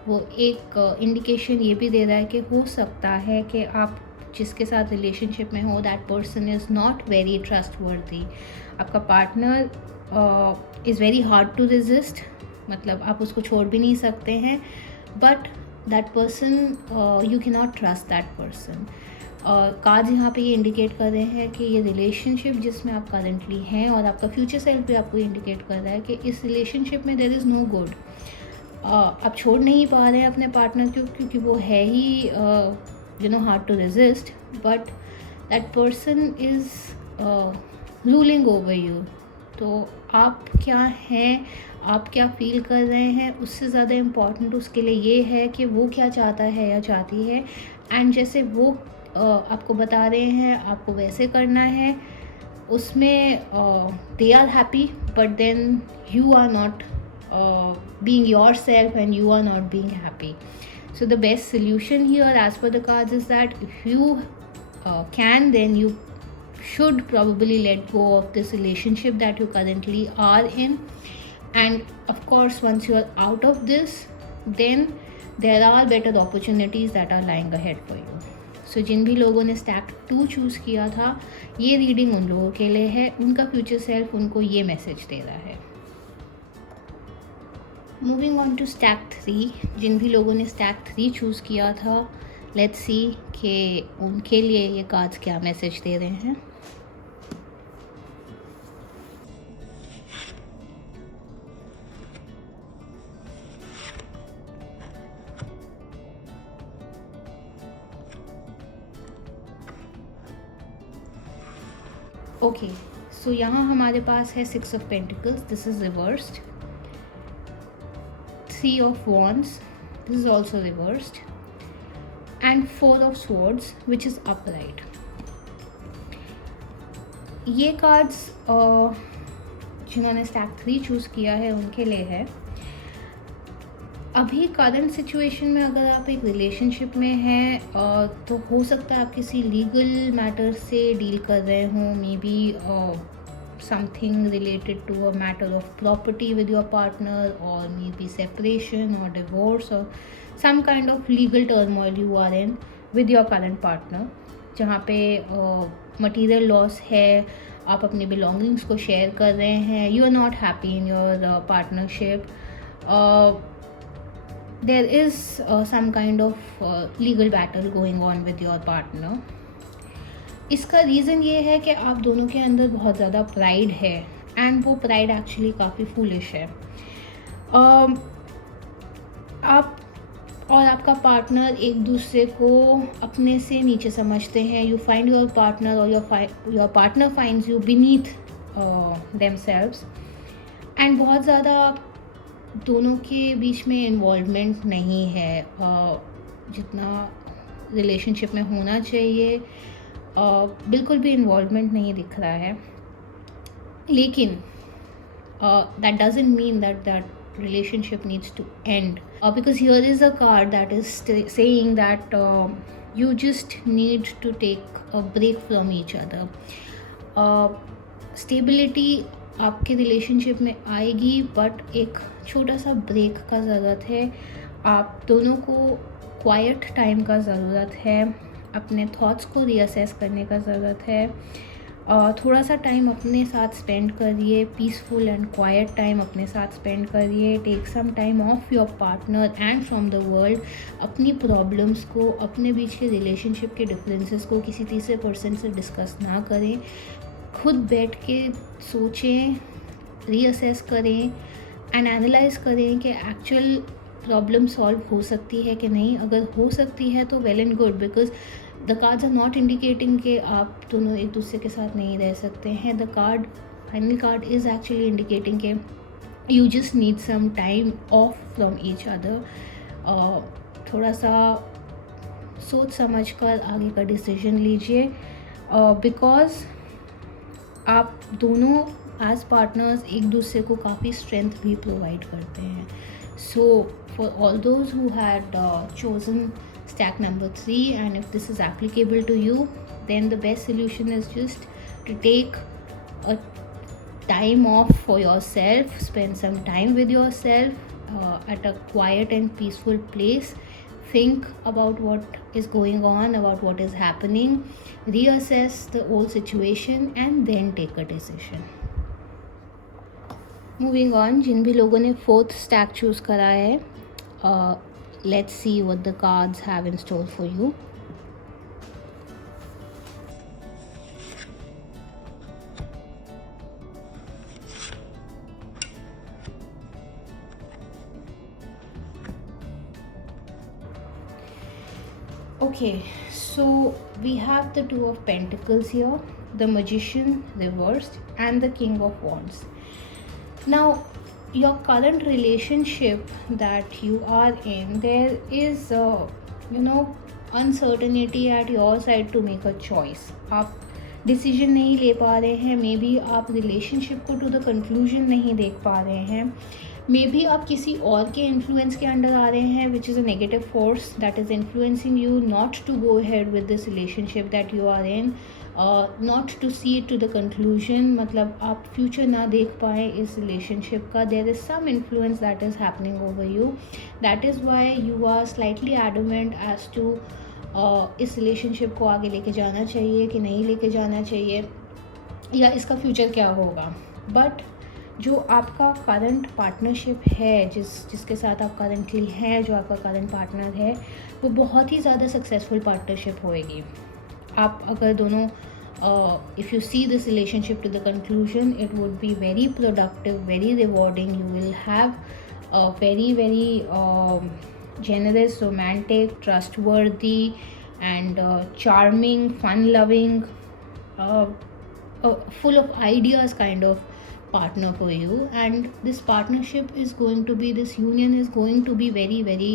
वो एक इंडिकेशन ये भी दे रहा है कि हो सकता है कि आप जिसके साथ रिलेशनशिप में हो, that person is not very trustworthy. आपका partner is very hard to resist, मतलब आप उसको छोड़ भी नहीं सकते हैं, but that person you can not trust that person. Cards यहाँ पे ये इंडिकेट कर रहे हैं कि ये रिलेशनशिप जिसमें आप करेंटली हैं और आपका फ्यूचर सेल्फ भी आपको इंडिकेट कर रहा है कि इस रिलेशनशिप में देयर इज़ नो गुड। आप छोड़ नहीं पा रहे हैं अपने पार्टनर को क्योंकि वो है ही hard to resist, but that person is ruling over you. तो आप क्या हैं, आप क्या फील कर रहे हैं, उससे ज़्यादा इम्पॉर्टेंट उसके लिए ये है कि वो क्या चाहता है या चाहती है, एंड जैसे वो आपको बता रहे हैं आपको वैसे करना है, उसमें they are happy, but then you are not being yourself and you are not being happy. So the best solution here as per the cards is that if you can, then you should probably let go of this relationship that you currently are in, and of course once you are out of this, then there are better opportunities that are lying ahead for you. So जिन भी लोगों ने stack 2 choose किया था, ये reading उन लोगों के लिए है, उनका फ्यूचर सेल्फ उनको ये मैसेज दे रहा है। मूविंग ऑन टू स्टैक 3, जिन भी लोगों ने स्टैक 3 चूज़ किया था, लेट्स सी कि उनके लिए ये कार्ड्स क्या मैसेज दे रहे हैं। ओके, सो यहाँ हमारे पास है 6 of pentacles, this is reversed. 3 of Wands, this is also reversed, and 4 of Swords, which is upright. ये कार्ड्स जिन्होंने स्टैक 3 चूज़ किया है उनके लिए है। अभी करंट सिचुएशन में अगर आप एक रिलेशनशिप में हैं तो हो सकता है आप किसी लीगल मैटर से डील कर रहे हों, may be something related to a matter of property with your partner, or maybe separation or divorce, or some kind of legal turmoil you are in with your current partner, जहाँ पे material loss है, आप अपने belongings को share कर रहे हैं, you are not happy in your partnership, there is some kind of legal battle going on with your partner. इसका रीज़न ये है कि आप दोनों के अंदर बहुत ज़्यादा प्राइड है, एंड वो प्राइड एक्चुअली काफ़ी फूलिश है। आप और आपका पार्टनर एक दूसरे को अपने से नीचे समझते हैं। यू फाइंड योर पार्टनर और your partner finds you beneath themselves, and बहुत ज़्यादा दोनों के बीच में इन्वॉल्वमेंट नहीं है जितना रिलेशनशिप में होना चाहिए। बिल्कुल भी इन्वॉल्वमेंट नहीं दिख रहा है, लेकिन that doesn't mean that relationship needs to end, because here is a card that is saying that you just need to take a break from each other. Stability आपके रिलेशनशिप में आएगी, बट एक छोटा सा ब्रेक का ज़रूरत है। आप दोनों को क्वाइट टाइम का ज़रूरत है, अपने थॉट्स को रीअसेस करने का ज़रूरत है, थोड़ा सा टाइम अपने साथ स्पेंड करिए, पीसफुल एंड क्वाइट टाइम अपने साथ स्पेंड करिए। Take some time off your partner and from the world. अपनी प्रॉब्लम्स को, अपने बीच के रिलेशनशिप के डिफरेंसेस को किसी तीसरे पर्सन से डिस्कस ना करें, खुद बैठ के सोचें, रीअसेस करें एंड एनालाइज करें कि एक्चुअल प्रॉब्लम सॉल्व हो सकती है कि नहीं। अगर हो सकती है तो well and good, because the cards are not indicating कि आप दोनों एक दूसरे के साथ नहीं रह सकते हैं। The final card is actually indicating कि you just need some time off from each other. थोड़ा सा सोच समझ कर आगे का डिसीजन लीजिए, बिकॉज आप दोनों एज पार्टनर्स एक दूसरे को काफ़ी स्ट्रेंथ भी प्रोवाइड करते हैं। So for all those who had chosen stack number 3, and if this is applicable to you, then the best solution is just to take a time off for yourself, spend some time with yourself at a quiet and peaceful place, think about what is going on, about what is happening, reassess the whole situation and then take a decision. Moving on, जिन भी लोगों ने 4th stack choose करा है, let's see what the cards have in store for you. Okay, so we have the Two of Pentacles here, the Magician reversed and the King of Wands. Now, your current relationship that you are in, there is uncertainty at your side to make a choice. आप decision नहीं ले पा रहे हैं, may be आप relationship को to the conclusion नहीं देख पा रहे हैं, मे बी आप किसी और के इन्फ्लुएंस के अंडर आ रहे हैं which is a negative force that is influencing you not to go head with this relationship that you are in, not to see it to the conclusion, मतलब आप फ्यूचर ना देख पाए इस रिलेशनशिप का. There is some influence that is happening over you, that is why you are slightly adamant as to इस relationship को आगे लेके जाना चाहिए कि नहीं लेके जाना चाहिए, या इसका फ्यूचर क्या होगा. बट जो आपका करंट पार्टनरशिप है, जिसके साथ आप करंटली हैं, जो आपका करंट पार्टनर है, वो बहुत ही ज़्यादा सक्सेसफुल पार्टनरशिप होएगी. आप अगर दोनों if you see this relationship to the conclusion, it would be very productive, very rewarding. You will have very generous, romantic, trustworthy and charming, fun-loving, full of ideas kind of partner for you. And this partnership is going to be, this union is going to be very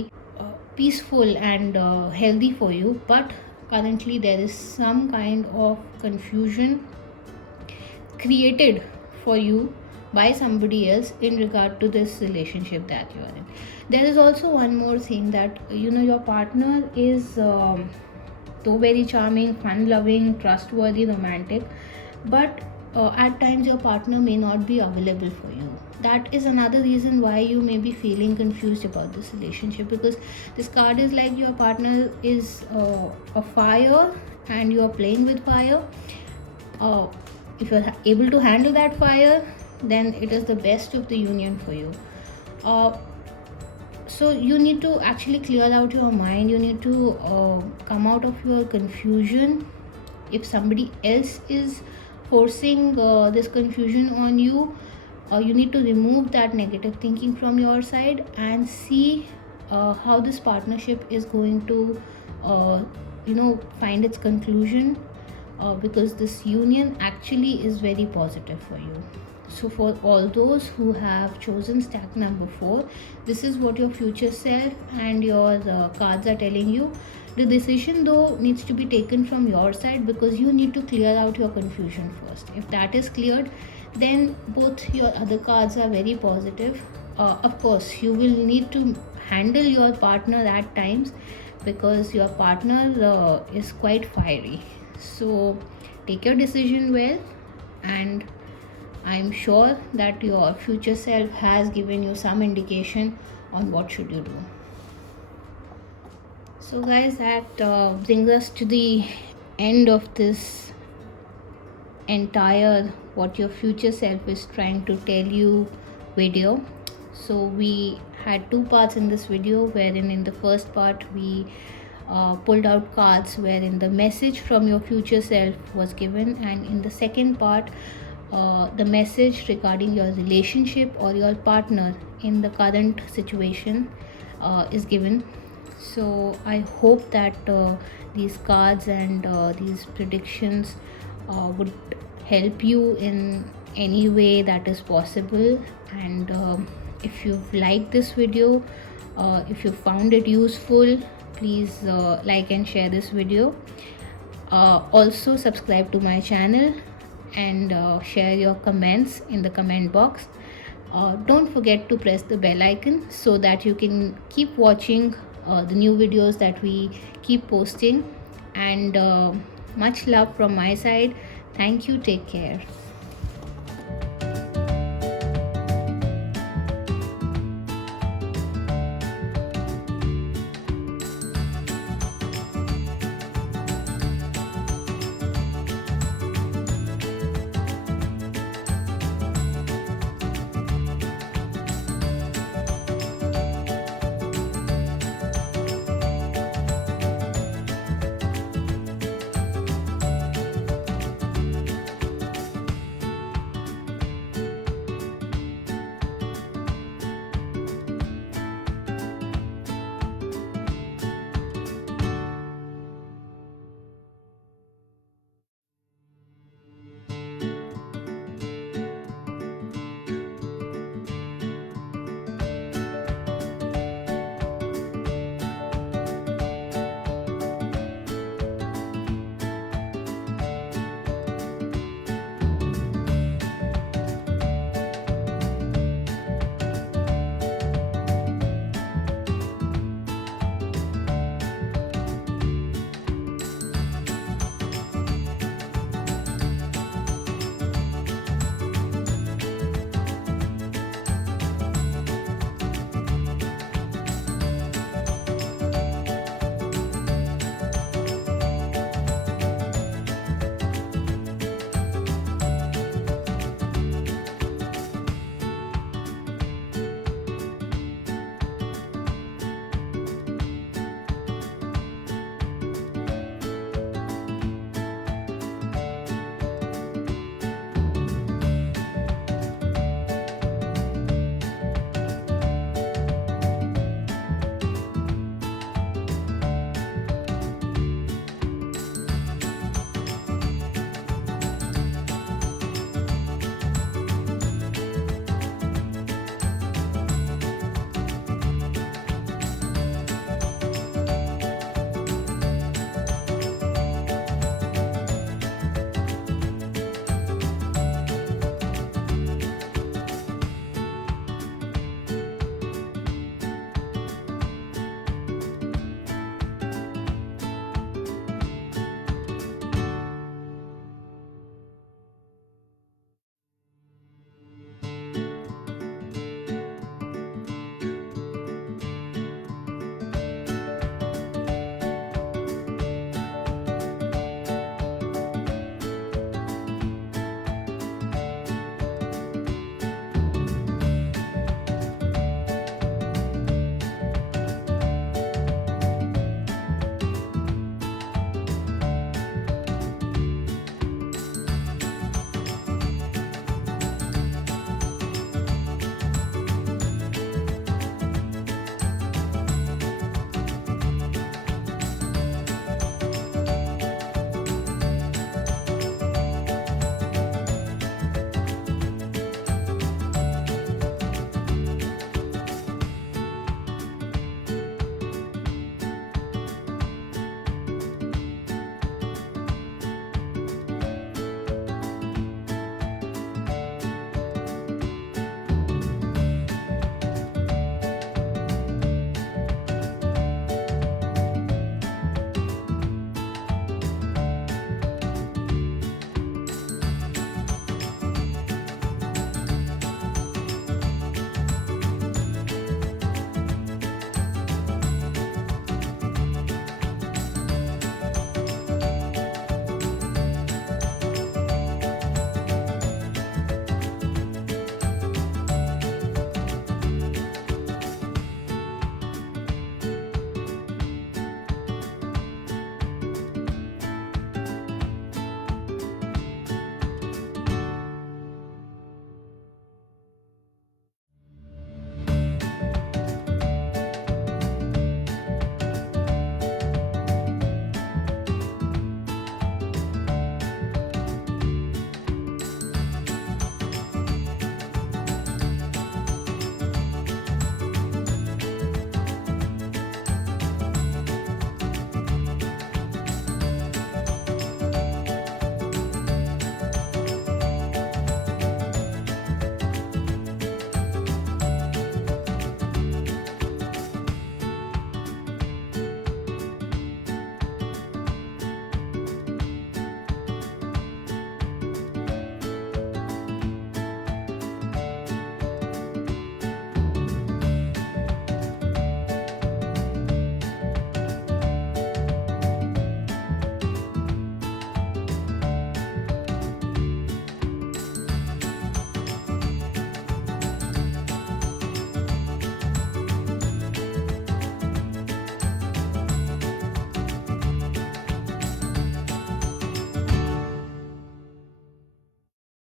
peaceful and healthy for you. But currently there is some kind of confusion created for you by somebody else in regard to this relationship that you are in. There is also one more thing, that your partner is though very charming, fun loving, trustworthy, romantic, but at times your partner may not be available for you. That is another reason why you may be feeling confused about this relationship, because this card is like your partner is a fire and you are playing with fire. If you're able to handle that fire, then it is the best of the union for you. So you need to actually clear out your mind. You need to come out of your confusion. If somebody else is forcing this confusion on you, you need to remove that negative thinking from your side and see how this partnership is going to find its conclusion, because this union actually is very positive for you. So for all those who have chosen stack number 4, this is what your future self and your cards are telling you. The decision though needs to be taken from your side, because you need to clear out your confusion first. If that is cleared, then both your other cards are very positive. Of course, you will need to handle your partner at times, because your partner is quite fiery. So take your decision well, and I'm sure that your future self has given you some indication on what should you do. So guys, that brings us to the end of this entire what your future self is trying to tell you video. So we had 2 parts in this video, wherein in the first part we pulled out cards wherein the message from your future self was given, and in the second part the message regarding your relationship or your partner in the current situation is given. So I hope that these cards and these predictions would help you in any way that is possible. And if you've liked this video, if you found it useful, please like and share this video. Also subscribe to my channel and share your comments in the comment box. Don't forget to press the bell icon so that you can keep watching the new videos that we keep posting. And much love from my side. Thank you. Take care.